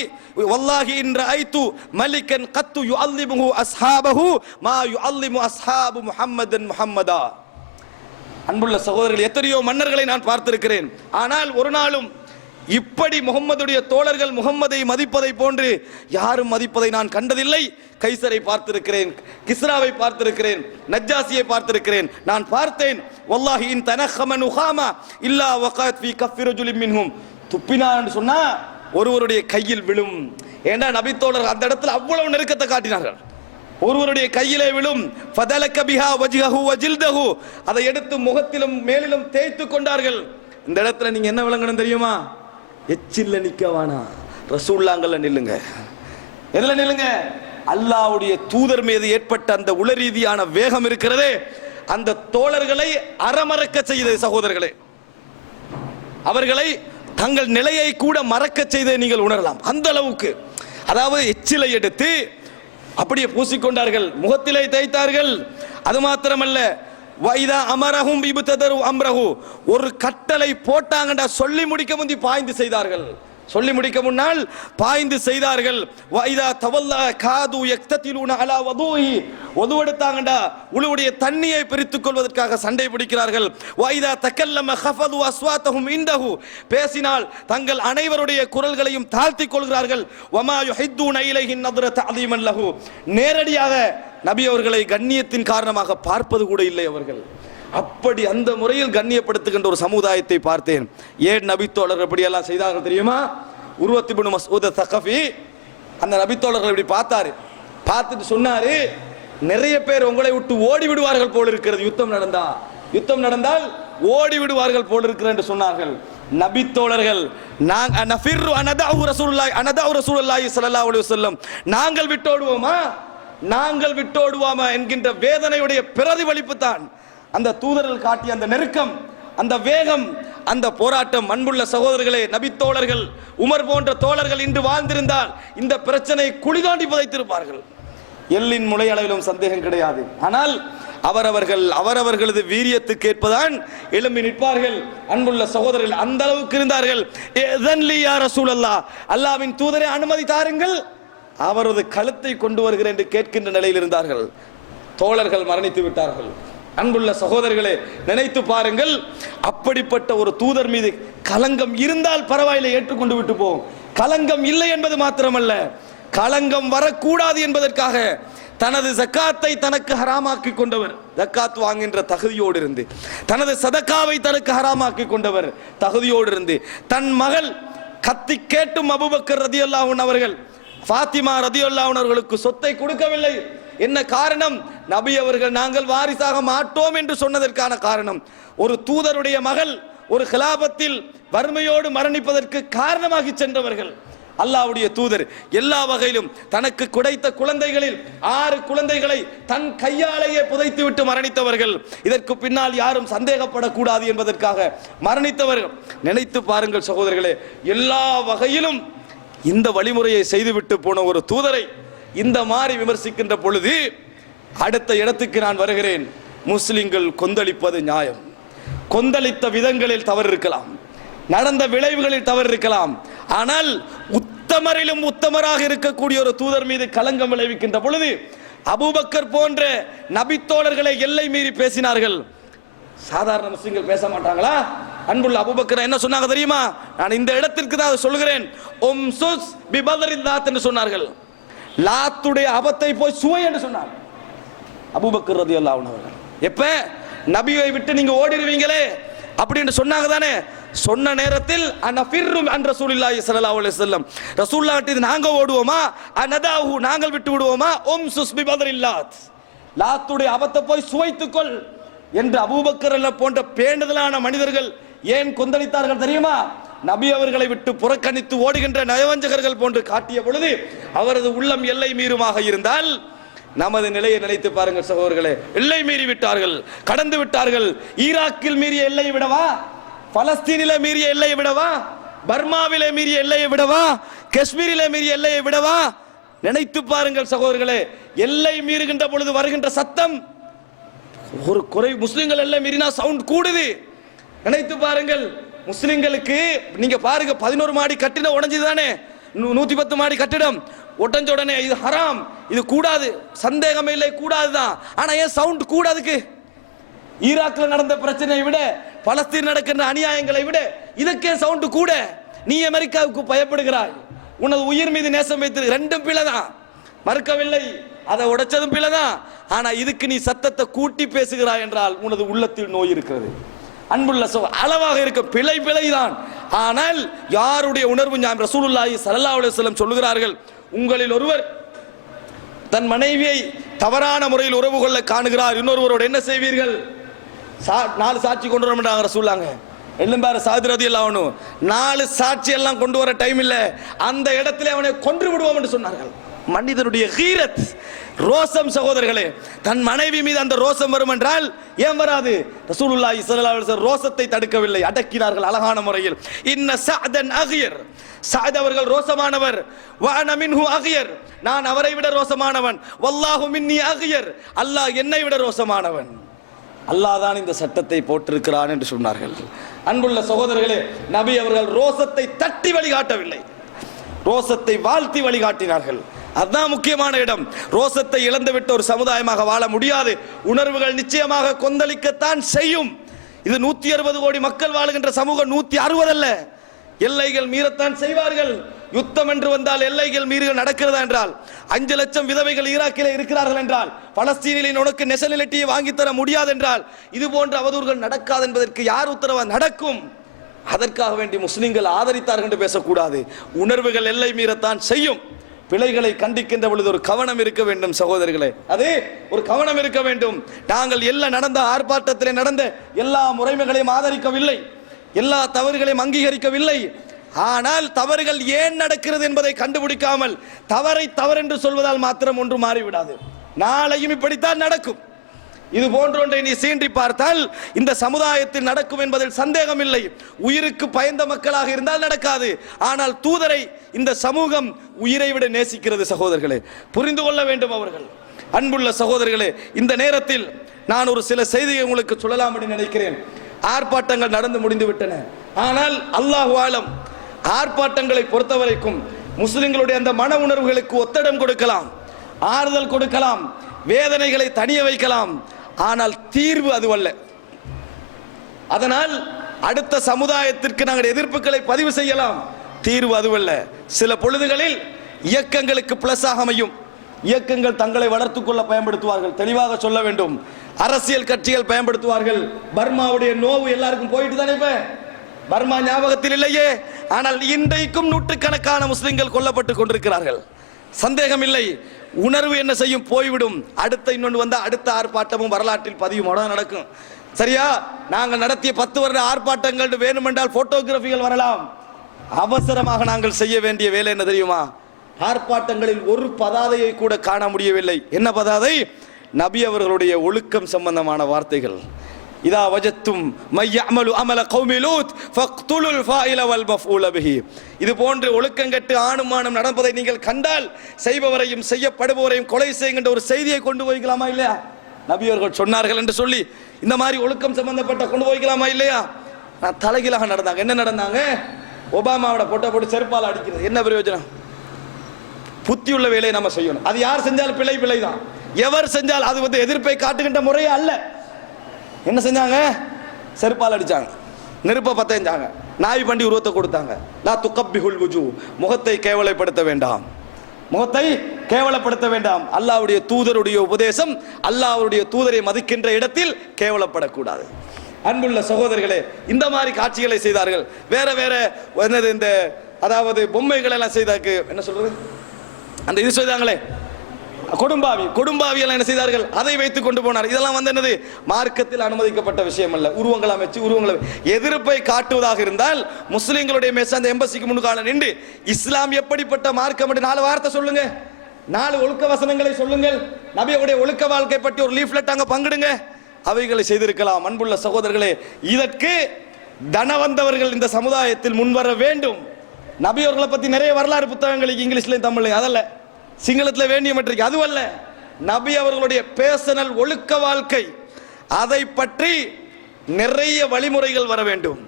வல்லாஹி இன் ரஅய்து மலிகன் கத்து யுஅல்லிமுஹு அஸ்ஹாபஹு மா யுஅல்லிமு அஸ்ஹாபு முஹம்மதன் முஹம்மதா. அன்புள்ள சகோதரர்கள், எத்தனையோ மன்னர்களை நான் பார்த்திருக்கிறேன். ஆனால் ஒரு நாளும் இப்படி முகம்மதுடைய தோழர்கள் முகம்மதை மதிப்பதை போன்று யாரும் மதிப்பதை நான் கண்டதில்லை. கைசரை பார்த்திருக்கிறேன், கிஸ்ராவை பார்த்திருக்கிறேன், நஜ்ஜாசியை பார்த்திருக்கிறேன். நான் பார்த்தேன், வல்லாஹி இன் தனஹம நுஹாமா இல்லா வகாத் ஃபீ கஃபி ரஜுலின் மின்ஹும். துப்பினார் என்று சொன்னா ஒருவருடைய கையில் விழும். ஏன்னா நபி தோழர் அந்த இடத்துல அவ்வளவு நெருக்கத்தை காட்டினார்கள். ஒருவருடைய கையிலே விழும். ஃபதலக பிஹா வஜ்ஹஹு வஜில்தஹு, அதை எடுத்து முகத்திலும் மேலிலும் தேய்த்து கொண்டார்கள். இந்த இடத்துல நீங்க என்ன விளங்கணும் தெரியுமா? எச்சில்ல நிக்கவானா, ரசூலுல்லாஹ்ல நில்லுங்க. எதுல நில்லுங்க? அல்லாஹ்வுடைய தூதர் மீது ஏற்பட்ட அந்த உளரீதியான வேகம் இருக்கிறதே, அந்த தோழர்களை அறமறக்க செய்தது. சகோதரர்களே, அவர்களை தங்கள் நிலையை கூட மறக்க செய்ததை நீங்கள் உணரலாம். அந்த அளவுக்கு, அதாவது எச்சிலை எடுத்து அப்படியே பூசிக்கொண்டார்கள், முகத்திலே தேய்த்தார்கள். அது மாத்திரமல்ல, வைதா அமரஹும் பிபுதரு அம்ரஹு, ஒரு கட்டளை போட்டாங்கடா சொல்லி முடிக்க முந்தி பாய்ந்து செய்தார்கள். சொல்லி முடிக்க முன்னால் பாய்ந்து செய்தார்கள். வைதா தவல்லா காது யக்ததிலுன அலா வதுஹி, வுது எடுத்தாங்கடா உளுவுடைய தண்ணியை பிரித்துக் கொள்வதற்காக சண்டை பிடிக்கிறார்கள். வைதா தக்கல்லம ஹஃபது அஸ்வாத்தஹும் இன்தஹு, பேசினால் தங்கள் அனைவருடைய குரல்களையும் தாழ்த்திக் கொள்கிறார்கள். வமா யுஹித்துன இலைஹி நத்ர தஅதீமன் லஹு, நேரடியாக நபி அவர்களை கண்ணியத்தின் காரணமாக பார்ப்பது கூட இல்லை அவர்கள். அப்படி அந்த முறையில் கண்ணியப்படுத்துகின்ற ஒரு சமுதாயத்தை பார்த்தேன். ஏன் நபித்தோழர்கள் இப்படி எல்லாம் செய்தார்கள் தெரியுமா? உர்வத் இப்னு மஸ்ஊத் ஸகஃபி அந்த நபித்தோழர்கள் இப்படி பார்த்தாரு. பார்த்துட்டு சொன்னாரு, நிறைய பேர் உங்களை விட்டு ஓடி விடுவார்கள் போல இருக்கிறது, யுத்தம் நடந்தால் ஓடி விடுவார்கள் போல இருக்கிறது என்று சொன்னார்கள். நபித்தோழர்கள் நாங்கள் விட்டோடுவோமா என்கின்ற வேதனையுடைய பிரதிபலிப்பு தான் அந்த தூதர்கள் காட்டிய அந்த நெருக்கம், அந்த வேகம், அந்த போராட்டம். அன்புள்ள சகோதரர்களே, நபித்தோழர்கள் உமர் போன்ற தோழர்கள் இன்று வாழ்ந்திருந்தால் இந்த பிரச்சனை குழி தோண்டி புதைத்திருப்பார்கள். எல்லின் முளை அளவிலும் சந்தேகம் கிடையாது. ஆனால் அவரவர்களது வீரியத்துக்கு ஏற்பதான் எழும்பி நிற்பார்கள். அன்புள்ள சகோதரர்கள் அந்த அளவுக்கு இருந்தார்கள். அல்லாஹ்வின் தூதரை அனுமதி தாருங்கள், அவரது கழுத்தை கொண்டு வருகிறேன் என்று கேட்கின்ற நிலையில் இருந்தார்கள். தோழர்கள் மரணித்து விட்டார்கள். அன்புள்ள சகோதரர்களே, நினைத்து பாருங்கள், அப்படிப்பட்ட ஒரு தூதர் மீது களங்கம் இருந்தால் பரவாயில்லை, ஏற்றுக்கொண்டு விட்டு போவோம். களங்கம் இல்லை என்பது மாத்திரமல்ல, களங்கம் வரக்கூடாது என்பதற்காக தனது ஜக்காத்தை தனக்கு ஹராமாக்கி கொண்டவர், ஜக்காத் வாங்குகின்ற தகுதியோடு இருந்து, தனது சதக்காவை தனக்கு ஹராமாக்கி கொண்டவர் தகுதியோடு இருந்து, தன் மகள் கத்தி கேட்டும் அபூபக்கர் ரலியல்லாஹு அன்ஹு அவர்கள் ஃபாத்திமா ரலியல்லாஹு அன்ஹா அவர்களுக்கு சொத்தை கொடுக்கவில்லை. என்ன காரணம்? நபி அவர்கள் நாங்கள் வாரிசாக மாட்டோம் என்று சொன்னதற்கான காரணம், ஒரு தூதருடைய மகள் ஒரு கிலாபத்தில் வறுமையோடு மரணிப்பதற்கு காரணமாகி சென்றவர்கள். அல்லாஹ்வுடைய தூதர் எல்லா வகையிலும் தனக்கு கிடைத்த குழந்தைகளில் 6 குழந்தைகளை தன் கையாலேயே புதைத்து விட்டு மரணித்தவர்கள். இதற்கு பின்னால் யாரும் சந்தேகப்படக்கூடாது என்பதற்காக மரணித்தவர்கள். நினைத்து பாருங்கள் சகோதரர்களே, எல்லா வகையிலும் இந்த வழிமுறையை செய்துவிட்டு போன ஒரு தூதரை இந்த மாதிரி விமர்சிக்கின்ற பொழுது அடுத்த இடத்துக்கு நான் வருகிறேன். முஸ்லிம்கள் கொந்தளிப்பது நியாயம். கொந்தளித்த விதங்களில் தவறு இருக்கலாம், நடந்த விளைவுகளில் தவறு இருக்கலாம். ஆனால் உத்தமரிலும் உத்தமராக இருக்கக்கூடிய ஒரு தூதர் மீது களங்கம் விளைவிக்கின்ற பொழுது அபூபக்கர் போன்ற நபித்தோழர்களை எல்லை மீறி பேசினார்கள். சாதாரண முஸ்லிம்கள் பேச மாட்டாங்களா? அன்புள்ள அபூபக்கர் என்ன சொன்னாங்க தெரியுமா? நான் இந்த இடத்திற்கு தான் சொல்கிறேன். உம்சுஸ் பிபதரில் லாத் என்று சொன்னார்கள். லாத்துடைய அபத்தை போய் சுவை என்று சொன்னார் அபூபக்கர் ரலியல்லாஹு அன்ஹு அவர்கள். எப்ப நபியை விட்டு நீங்க ஓடிடுவீங்களே அப்படின்னு சொன்னாங்க தானே. சொன்ன நேரத்தில் அனஃபிர்ரு அன் ரசூலுல்லாஹி ஸல்லல்லாஹு அலைஹி வஸல்லம், ரசூலுல்லாஹ் கிட்ட நாங்க ஓடுவோமா, அனதாஹு நாங்கள் விட்டு விடுவோமா, உம்சுஸ் பிபதரில் லாத், லாத்துடைய அபத்தை போய் சுவைத்துக்கொள் என்று அபூபக்கர் போன்ற பேணுதலான மனிதர்கள் ஏன் கொந்தளித்தார்கள் தெரியுமா? நபி அவர்களை விட்டு புறக்கணித்து ஓடுகின்ற நயவஞ்சகர்கள் போன்று காட்டிய பொழுது அவரது உள்ளம் எல்லை மீறுமாக இருந்தால் நமது நிலையை நினைத்து பாருங்கள் சகோதரர்களே. எல்லை மீறி விட்டார்கள், கடந்து விட்டார்கள். ஈராக்கில் மீறிய எல்லையை விடவா, பலஸ்தீனிலே மீறிய எல்லையை விடவா, பர்மாவிலே மீறிய எல்லையை விடவா, காஷ்மீரிலே மீறிய எல்லையை விடவா, நினைத்து பாருங்கள் சகோதரர்களே, எல்லை மீறுகின்ற பொழுது வருகின்ற சத்தம் ஒரு குறை. முஸ்லிம்கள் எல்லாம் மீறினா சவுண்ட் கூடுது. நினைத்து பாருங்கள், முஸ்லிம்களுக்கு நீங்க பாருங்க, 11 மாடி கட்டிடம் உடைஞ்சது தானே, 110 மாடி கட்டிடம் உடஞ்ச உடனே இது ஹராம், இது கூடாது, சந்தேகமே இல்லை, கூடாதுதான். ஆனா ஏன் சவுண்ட் கூடாதுக்கு? ஈராக்ல நடந்த பிரச்சனையை விட, பலஸ்தீன் நடக்கின்ற அநியாயங்களை விட இதற்கே சவுண்ட் கூட? நீ அமெரிக்காவுக்கு பயப்படுகிறாய், உனது உயிர் மீது நேசம் வைத்து, ரெண்டும் பிழைதான், மறுக்கவில்லை, அதை உடைச்சதும் பிழைதான். ஆனா இதுக்கு நீ சத்தத்தை கூட்டி பேசுகிறாய் என்றால் உனது உள்ளத்தில் நோய் இருக்கிறது. அன்புள்ள அளவாக இருக்க பிழை பிழைதான். ஆனால் யாருடைய உணர்வு ஞாபகம்? ரசூலுல்லாஹி ஸல்லல்லாஹு அலைஹி வஸல்லம் சொல்லுகிறார்கள், உங்களில் ஒருவர் தன் மனைவியை தவறான முறையில் உறவு கொள்ள காணுகிறார், இன்னொருவரோடு என்ன செய்வீர்கள்? 4 சாட்சி கொண்டு வர ரசூலுல்லாஹ். எல்லாம் பாரு, சாது ரலியல்லாஹு அன்ஹு 4 சாட்சி எல்லாம் கொண்டு வர டைம் இல்லை, அந்த இடத்திலே அவனை கொன்று விடுவோம் என்று சொன்னார்கள். மனிதனுடைய கீரத், ரோசம் சகோதரர்களே, தன் மனைவி மீது அந்த ரோசம் வரும் என்றால் ஏன் வராது? ரசூலுல்லாஹி ஸல்லல்லாஹு அலைஹி வஸல்லம் ரோசத்தை தடுக்கவில்லை, அடக்கினார்கள் அழகான முறையில். இன்ன சஅதன் அகியர், சஅத் அவர்கள் ரோசமானவர், வ அன மின்ஹு அகியர், நான் அவரை விட ரோசமானவன், வல்லாஹு மின்னி அகியர், அல்லாஹ் என்னை விட ரோசமானவன். அல்லாஹ் தான் இந்த சட்டத்தை போட்டிருக்கிறான் என்று சொன்னார்கள். அன்புள்ள சகோதரர்களே, நபி அவர்கள் ரோசத்தை தட்டி வழிகாட்டவில்லை, ரோசத்தை வாழ்த்தி வழிகாட்டினார்கள். அதுதான் முக்கியமான இடம். ரோசத்தை இழந்துவிட்ட ஒரு சமுதாயமாக வாழ முடியாது. உணர்வுகள் நிச்சயமாக கொந்தளிக்கத்தான் செய்யும். இது 160 கோடி மக்கள் வாழுகின்ற சமூகம், 160 அல்ல. எல்லைகள் மீறத்தான் செய்வார்கள். யுத்தம் என்று வந்தால் எல்லைகள் மீறுகள் நடக்கிறதா என்றால், 5 லட்சம் விதவைகள் ஈராக்கிலே இருக்கிறார்கள் என்றால், பலஸ்தீனில் உனக்கு நேஷனாலிட்டியை வாங்கித்தர முடியாது என்றால், இது போன்ற அவதூறுகள் நடக்காது என்பதற்கு யார் உத்தரவா? நடக்கும். அதற்காக வேண்டி முஸ்லிம்கள் ஆதரித்தார்கள் என்று பேசக்கூடாது. உணர்வுகள் எல்லை மீறத்தான் செய்யும். பிழைகளை கண்டிக்கின்ற பொழுது ஒரு கவனம் இருக்க வேண்டும் சகோதரர்களே, அது ஒரு கவனம் இருக்க வேண்டும். நாங்கள் எல்லாம் நடந்த ஆர்ப்பாட்டத்திலே நடந்த எல்லா முறைமைகளையும் ஆதரிக்கவில்லை, எல்லா தவறுகளையும் அங்கீகரிக்கவில்லை. ஆனால் தவறுகள் ஏன் நடக்கிறது என்பதை கண்டுபிடிக்காமல் தவறை தவறென்று சொல்வதால் மாத்திரம் ஒன்று மாறிவிடாது. நாளையும் இப்படித்தான் நடக்கும். இது போன்ற ஒன்றை நீ சீண்டி பார்த்தால் இந்த சமுதாயத்தில் நடக்கும் என்பதில் சந்தேகம் இல்லை. உயிருக்கு பயந்த மக்களாக இருந்தால் நடக்காது. ஆனால் தூதரை இந்த சமூகம் உயிரை விட நேசிக்கிறது சகோதரர்களே, புரிந்து கொள்ள வேண்டும் அவர்கள். அன்புள்ள சகோதரர்களே, இந்த நேரத்தில் நான் ஒரு சில செய்தியை உங்களுக்கு சொல்லலாம் என்று நினைக்கிறேன். ஆர்ப்பாட்டங்கள் நடந்து முடிந்து விட்டன. ஆனால் அல்லாஹு ஆலம், ஆர்ப்பாட்டங்களை பொறுத்தவரைக்கும் முஸ்லிம்களுடைய அந்த மன உணர்வுகளுக்கு ஒத்தடம் கொடுக்கலாம், ஆறுதல் கொடுக்கலாம், வேதனைகளை தணிய வைக்கலாம். ஆனால் தீர்வு அதுவல்ல. அதனால் அடுத்த சமுதாயத்திற்கு நாங்கள் எதிர்ப்புகளை பதிவு செய்யலாம், தீர்வு அதுவல்ல. சில பொழுதுகளில் இயக்கங்களுக்கு பிளஸாக அமையும். இயக்கங்கள் தங்களை வளர்த்துக் கொள்ள பயன்படுத்துவார்கள், தெளிவாக சொல்ல வேண்டும். அரசியல் கட்சிகள் பயன்படுத்துவார்கள். பர்மாவுடைய நோவு எல்லாருக்கும் போயிட்டு தானே, இப்ப பர்மா ஞாபகத்தில் இல்லையே. ஆனால் இன்றைக்கும் நூற்றுக்கணக்கான முஸ்லிம்கள் கொல்லப்பட்டு கொண்டிருக்கிறார்கள், சந்தேகம் இல்லை. உணர்வு என்ன செய்யும்? போய்விடும். அடுத்த இன்னொன்று வந்தா அடுத்த ஆர்ப்பாட்டமும் வரலாற்றில் பதிவு நடக்கும். சரியா? நாங்கள் நடத்திய 10 வருட ஆர்ப்பாட்டங்கள் வேணுமென்றால் போட்டோகிராஃபிகள் வரலாம். அவசரமாக நாங்கள் செய்ய வேண்டிய வேலை என்ன தெரியுமா? ஆர்ப்பாட்டங்களில் ஒரு பதாதையை கூட காண முடியவில்லை. என்ன பதாதை? நபி அவர்களுடைய ஒழுக்கம் சம்பந்தமான வார்த்தைகள். இதா வஜத்தும் மையஅமலு அமல கௌமி லூத் ஃபக்துலுல் ஃபாயில வல் மஃஊல பிஹி. இது போன்று ஒழுக்கங்கெட்டு ஆணுமானம் நடப்பதை நீங்கள் கண்டால் செய்பவரையும் செய்யப்படுபவரையும் கொலை செய்கின்ற ஒரு செய்தியை கொண்டு போய்க்கலாமா இல்லையா? நபி அவர்கள் சொன்னார்கள் என்று சொல்லி இந்த மாதிரி ஒழுக்கம் சம்பந்தப்பட்ட கொண்டு போய்க்கலாமா இல்லையா? நான் தலைகீழாக நடந்தாங்க. என்ன நடந்தாங்க? ஒபாமாவோட போட்டோ போட்டு செருப்பால் அடிக்கிறது. என்ன பிரயோஜனம்? புத்தியுள்ள வேலையை நம்ம செய்யணும். அது யார் செஞ்சாலும் பிழை பிழை தான். எவர் செஞ்சால் அது எதிர்ப்பை காட்டுகின்ற முறையே அல்ல. என்ன செஞ்சாங்க? செருப்பால் அடிச்சாங்க, நெருப்பை பத்தேஞ்சாங்க, நாய் பண்டி உருவத்தை கொடுத்தாங்க. லா துகப்பிஹுல் வுஜூ, முகத்தை கேவலப்படுத்த வேண்டாம், முகத்தை கேவலப்படுத்த வேண்டாம். அல்லாஹ்வுடைய தூதருடைய உபதேசம், அல்லாஹ்வுடைய தூதரை மதிக்கின்ற இடத்தில் கேவலப்படக்கூடாது. அன்புள்ள சகோதரர்களே, இந்த மாதிரி காட்சிகளை செய்தார்கள். வேற வேற என்னது, இந்த அதாவது பொம்மைகள் எல்லாம் செய்தாக்கு என்ன சொல்றது, அந்த இது செய்தாங்களே கொடும்பாவி எல்லாம் என்ன செய்தார்கள்? அதை வைத்துக் கொண்டு போனார். இதெல்லாம் என்னது? மார்க்கத்தில் அனுமதிக்கப்பட்ட விஷயம் அல்ல. உருவங்களை அமைச்சு உருவங்களை எதிர்ப்பை காட்டுவதாக இருந்தால் முஸ்லிம்களுடைய மெஸ் அந்த எம்பசிக்கு முன்னுக்கால நின்று இஸ்லாம் எப்படிப்பட்ட மார்க்கம் என்று 4 வார்த்தை சொல்லுங்க, 4 ஒழுக்க வசனங்களை சொல்லுங்கள், நபியுடைய ஒழுக்க வாழ்க்கை பற்றி ஒரு லீஃப்லெட் அங்க பங்கிடுங்க, அவைகளை செய்திருக்கலாம். அன்புள்ள சகோதரர்களே, இதற்கு தனவந்தவர்கள் இந்த சமுதாயத்தில் முன்வர வேண்டும். நபி அவர்களை பத்தி நிறைய வரலாறு புத்தகங்கள் இங்கிலீஷ்லயும் தமிழ்லையும், அதல்ல சிங்களத்தில் வேண்டிய மற்ற அதுவல்ல, நபி அவர்களுடைய பேர்சனல் ஒழுக்க வாழ்க்கை, அதை பற்றி நிறைய வழிமுறைகள் வர வேண்டும்.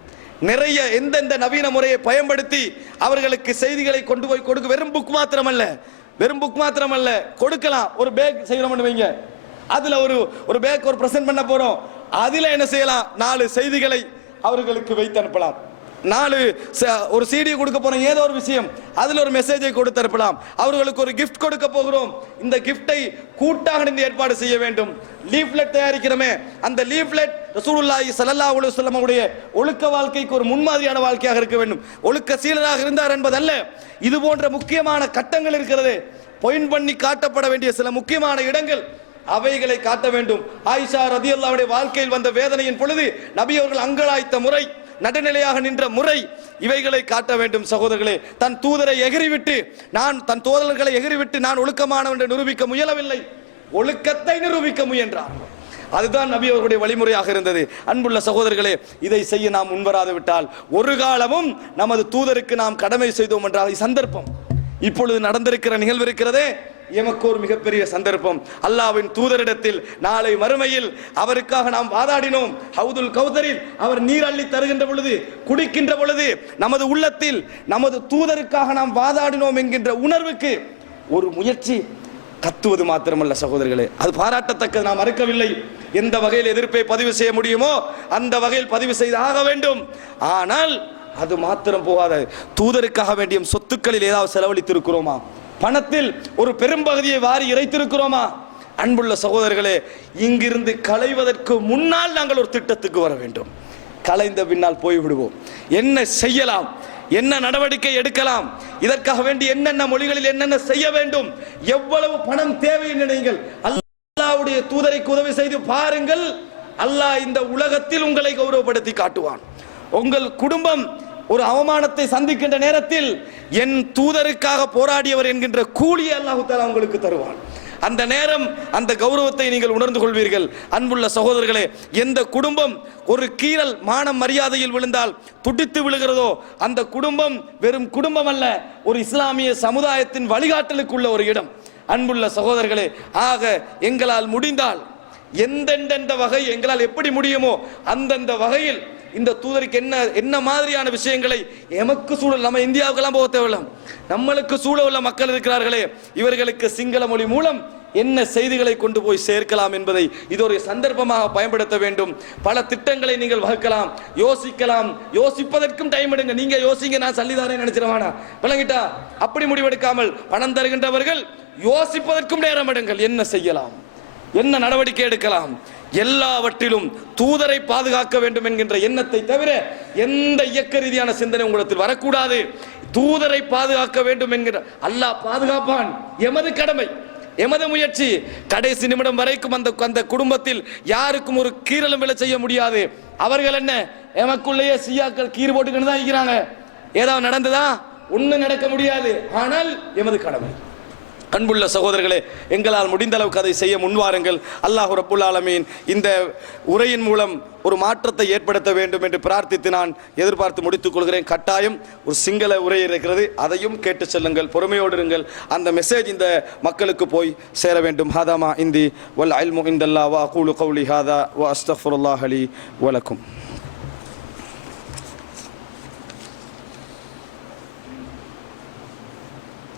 நிறைய எந்தெந்த நவீன முறையை பயன்படுத்தி அவர்களுக்கு செய்திகளை கொண்டு போய் கொடுக்க. வெறும் புக் மாத்திரமல்ல கொடுக்கலாம். ஒரு பேக் செய்யணும் வைங்க, அதுல ஒரு பேக் ஒரு பிரசன்ட் பண்ண போறோம், அதுல என்ன செய்யலாம், 4 செய்திகளை அவர்களுக்கு வைத்து அனுப்பலாம். 4 ஒரு சிடி கொடுக்க போறோம், ஏதோ ஒரு விஷயம், அதுல ஒரு மெசேஜை கொடுத்து அனுப்பலாம். அவர்களுக்கு ஒரு கிஃப்ட் கொடுக்க போகிறோம், இந்த கிஃப்டை கூட்டாக நின்று ஏற்பாடு செய்ய வேண்டும். லீஃப்லெட் தயாரிக்கிறோமே, அந்த லீஃப்லெட் ரசூலுல்லாஹி ஸல்லல்லாஹு அலைஹி வஸல்லம் உடைய ஒழுக்க வாழ்க்கைக்கு ஒரு முன்மாதிரியான வாழ்க்கையாக இருக்க வேண்டும். ஒழுக்க சீலராக இருந்தார் என்பதல்ல, இது போன்ற முக்கியமான கட்டங்கள் இருக்கிறது, பாயிண்ட் பண்ணி காட்டப்பட வேண்டிய சில முக்கியமான இடங்கள், அவைகளை காட்ட வேண்டும். ஆயிஷா ரலியல்லாஹு அன்ஹா வாழ்க்கையில் வந்த வேதனையின் பொழுது நபி அவர்கள் அங்கலாய்த்த முறை, நடுநிலையாக நின்ற முறை, இவைகளை காட்ட வேண்டும். சகோதரர்களே, தன் தூதரை எகிரிவிட்டு தன் தோழர்களை எகிரிவிட்டு நான் ஒழுக்கமானவன் என்று நிரூபிக்க முயலவில்லை, ஒழுக்கத்தை நிரூபிக்க முயன்றார். அதுதான் நபி அவர்களுடைய வழிமுறையாக இருந்தது. அன்புள்ள சகோதரர்களே, இதை செய்ய நாம் முன்வராது விட்டால் ஒரு காலமும் நமது தூதருக்கு நாம் கடமை செய்தோம் என்றால் சந்தர்ப்பம், இப்பொழுது நடந்திருக்கிற நிகழ்வு இருக்கிறதே, எமக்கு ஒரு மிகப்பெரிய சந்தர்ப்பம். அல்லாஹ்வின் தூதரிடத்தில் நாளை மறுமையில் அவருக்காக நாம் வாதாடினோம். ஹவுதுல் கௌதரில் அவர் நீர் அள்ளி தருகின்ற பொழுது, குடிக்கின்ற பொழுது, நமது உள்ளத்தில் நமது தூதருக்காக நாம் வாதாடினோம் என்கின்ற உணர்வுக்கு ஒரு முயற்சி. கத்துவது மாத்திரமல்ல சகோதரர்களே, அது பாராட்டத்தக்கது, நாம் மறுக்கவில்லை. எந்த வகையில் எதிர்ப்பை பதிவு செய்ய முடியுமோ அந்த வகையில் பதிவு செய்து ஆக வேண்டும். ஆனால் அது மாத்திரம் போகாத, தூதருக்காக வேண்டிய சொத்துக்களில் ஏதாவது செலவழித்திருக்கிறோமா? பணத்தில் ஒரு பெரும்பகுதியை வாரி இறைத்திருக்கிறோமா? அன்புள்ள சகோதரர்களே, இங்கிருந்து களைவதற்கு முன்னால் நாங்கள் ஒரு திட்டத்துக்கு வர வேண்டும். களைந்த பின்னால் போய்விடுவோம். என்ன செய்யலாம், என்ன நடவடிக்கை எடுக்கலாம், இதற்காக வேண்டி என்னென்ன மொழிகளில் என்னென்ன செய்ய வேண்டும், எவ்வளவு பணம் தேவை என்று நீங்கள் அல்லாஹ்வுடைய தூதருக்கு உதவி செய்து பாருங்கள். அல்லாஹ் இந்த உலகத்தில் உங்களை கௌரவப்படுத்தி காட்டுவான். உங்கள் குடும்பம் ஒரு அவமானத்தை சந்திக்கின்ற நேரத்தில் என் தூதருக்காக போராடியவர் என்கின்ற கூலியை அல்லாஹ் தஆலா உங்களுக்கு தருவான். அந்த நேரம் அந்த கௌரவத்தை நீங்கள் உணர்ந்து கொள்வீர்கள். அன்புள்ள சகோதரர்களே, எந்த குடும்பம் ஒரு கீறல் மானம் மரியாதையில் விழுந்தால் துடித்து விழுகிறதோ அந்த குடும்பம் வெறும் குடும்பம் அல்ல, ஒரு இஸ்லாமிய சமுதாயத்தின் வழிகாட்டலுக்குள்ள ஒரு இடம். அன்புள்ள சகோதரர்களே, ஆக எங்களால் முடிந்தால் எந்தெந்த வகை எங்களால் எப்படி முடியுமோ அந்தந்த வகையில் இந்த தூதருக்கு என்ன மாதிரியான விஷயங்களை எமக்கு சூழல், நம்ம இந்தியாவுக்கெல்லாம் போக தேவையில்லை, நம்மளுக்கு சூழ உள்ள மக்கள் இருக்கிறார்களே, இவர்களுக்கு சிங்கள மொழி மூலம் என்ன செய்திகளை கொண்டு போய் சேர்க்கலாம் என்பதை இது ஒரு சந்தர்ப்பமாக பயன்படுத்த வேண்டும். பல திட்டங்களை நீங்கள் வகுக்கலாம், யோசிக்கலாம், யோசிப்பதற்கும் டைம் எடுங்க. நீங்க யோசிங்க, நான் சல்லிதாரே நினைச்சிடவானா, விளங்கிட்டா? அப்படி முடிவெடுக்காமல் பணம் தருகின்றவர்கள் யோசிப்பதற்கும் நேரம் எடுங்கள். என்ன செய்யலாம், என்ன நடவடிக்கை எடுக்கலாம், எல்லாவற்றிலும் தூதரை பாதுகாக்க வேண்டும் என்கின்ற எண்ணத்தை தவிர எந்த இயக்க ரீதியான சிந்தனை உங்களுக்கு வரக்கூடாது. தூதரை பாதுகாக்க வேண்டும் என்கிற அல்லாஹ் பாதுகாப்பான், எமது கடமை, எமது முயற்சி. கடைசி நிமிடம் வரைக்கும் அந்த குடும்பத்தில் யாருக்கும் ஒரு கீறலும் விழ செய்ய முடியாது. அவர்கள் என்ன எமக்குள்ளேயே சியாக்கள் கீறு போட்டுக்கிட்டு தான் இருக்கிறாங்க. ஏதாவது நடந்ததா? ஒன்றும் நடக்க முடியாது. ஆனால் எமது கடமை. அன்புள்ள சகோதரர்களே, எங்களால் முடிந்த அளவுக்கு அதை செய்ய முன்வாருங்கள். அல்லாஹ் ரப்புல் ஆலமீன் இந்த உரையின் மூலம் ஒரு மாற்றத்தை ஏற்படுத்த வேண்டும் என்று பிரார்த்தித்து நான் எதிர்பார்த்து முடித்துக் கொள்கிறேன். கட்டாயம் ஒரு சிங்கள உரை இருக்கிறது, அதையும் கேட்டு செல்லுங்கள், பொறுமையோடு இருங்கள். அந்த மெசேஜ் இந்த மக்களுக்கு போய் சேர வேண்டும். ஹாதாமா இந்தி வல் இல்மு இந்தல்லாஹ் வ அகூலு கௌலி ஹாதா வ அஸ்தக்ஃபிருல்லாஹ் லி வ லக்கும்.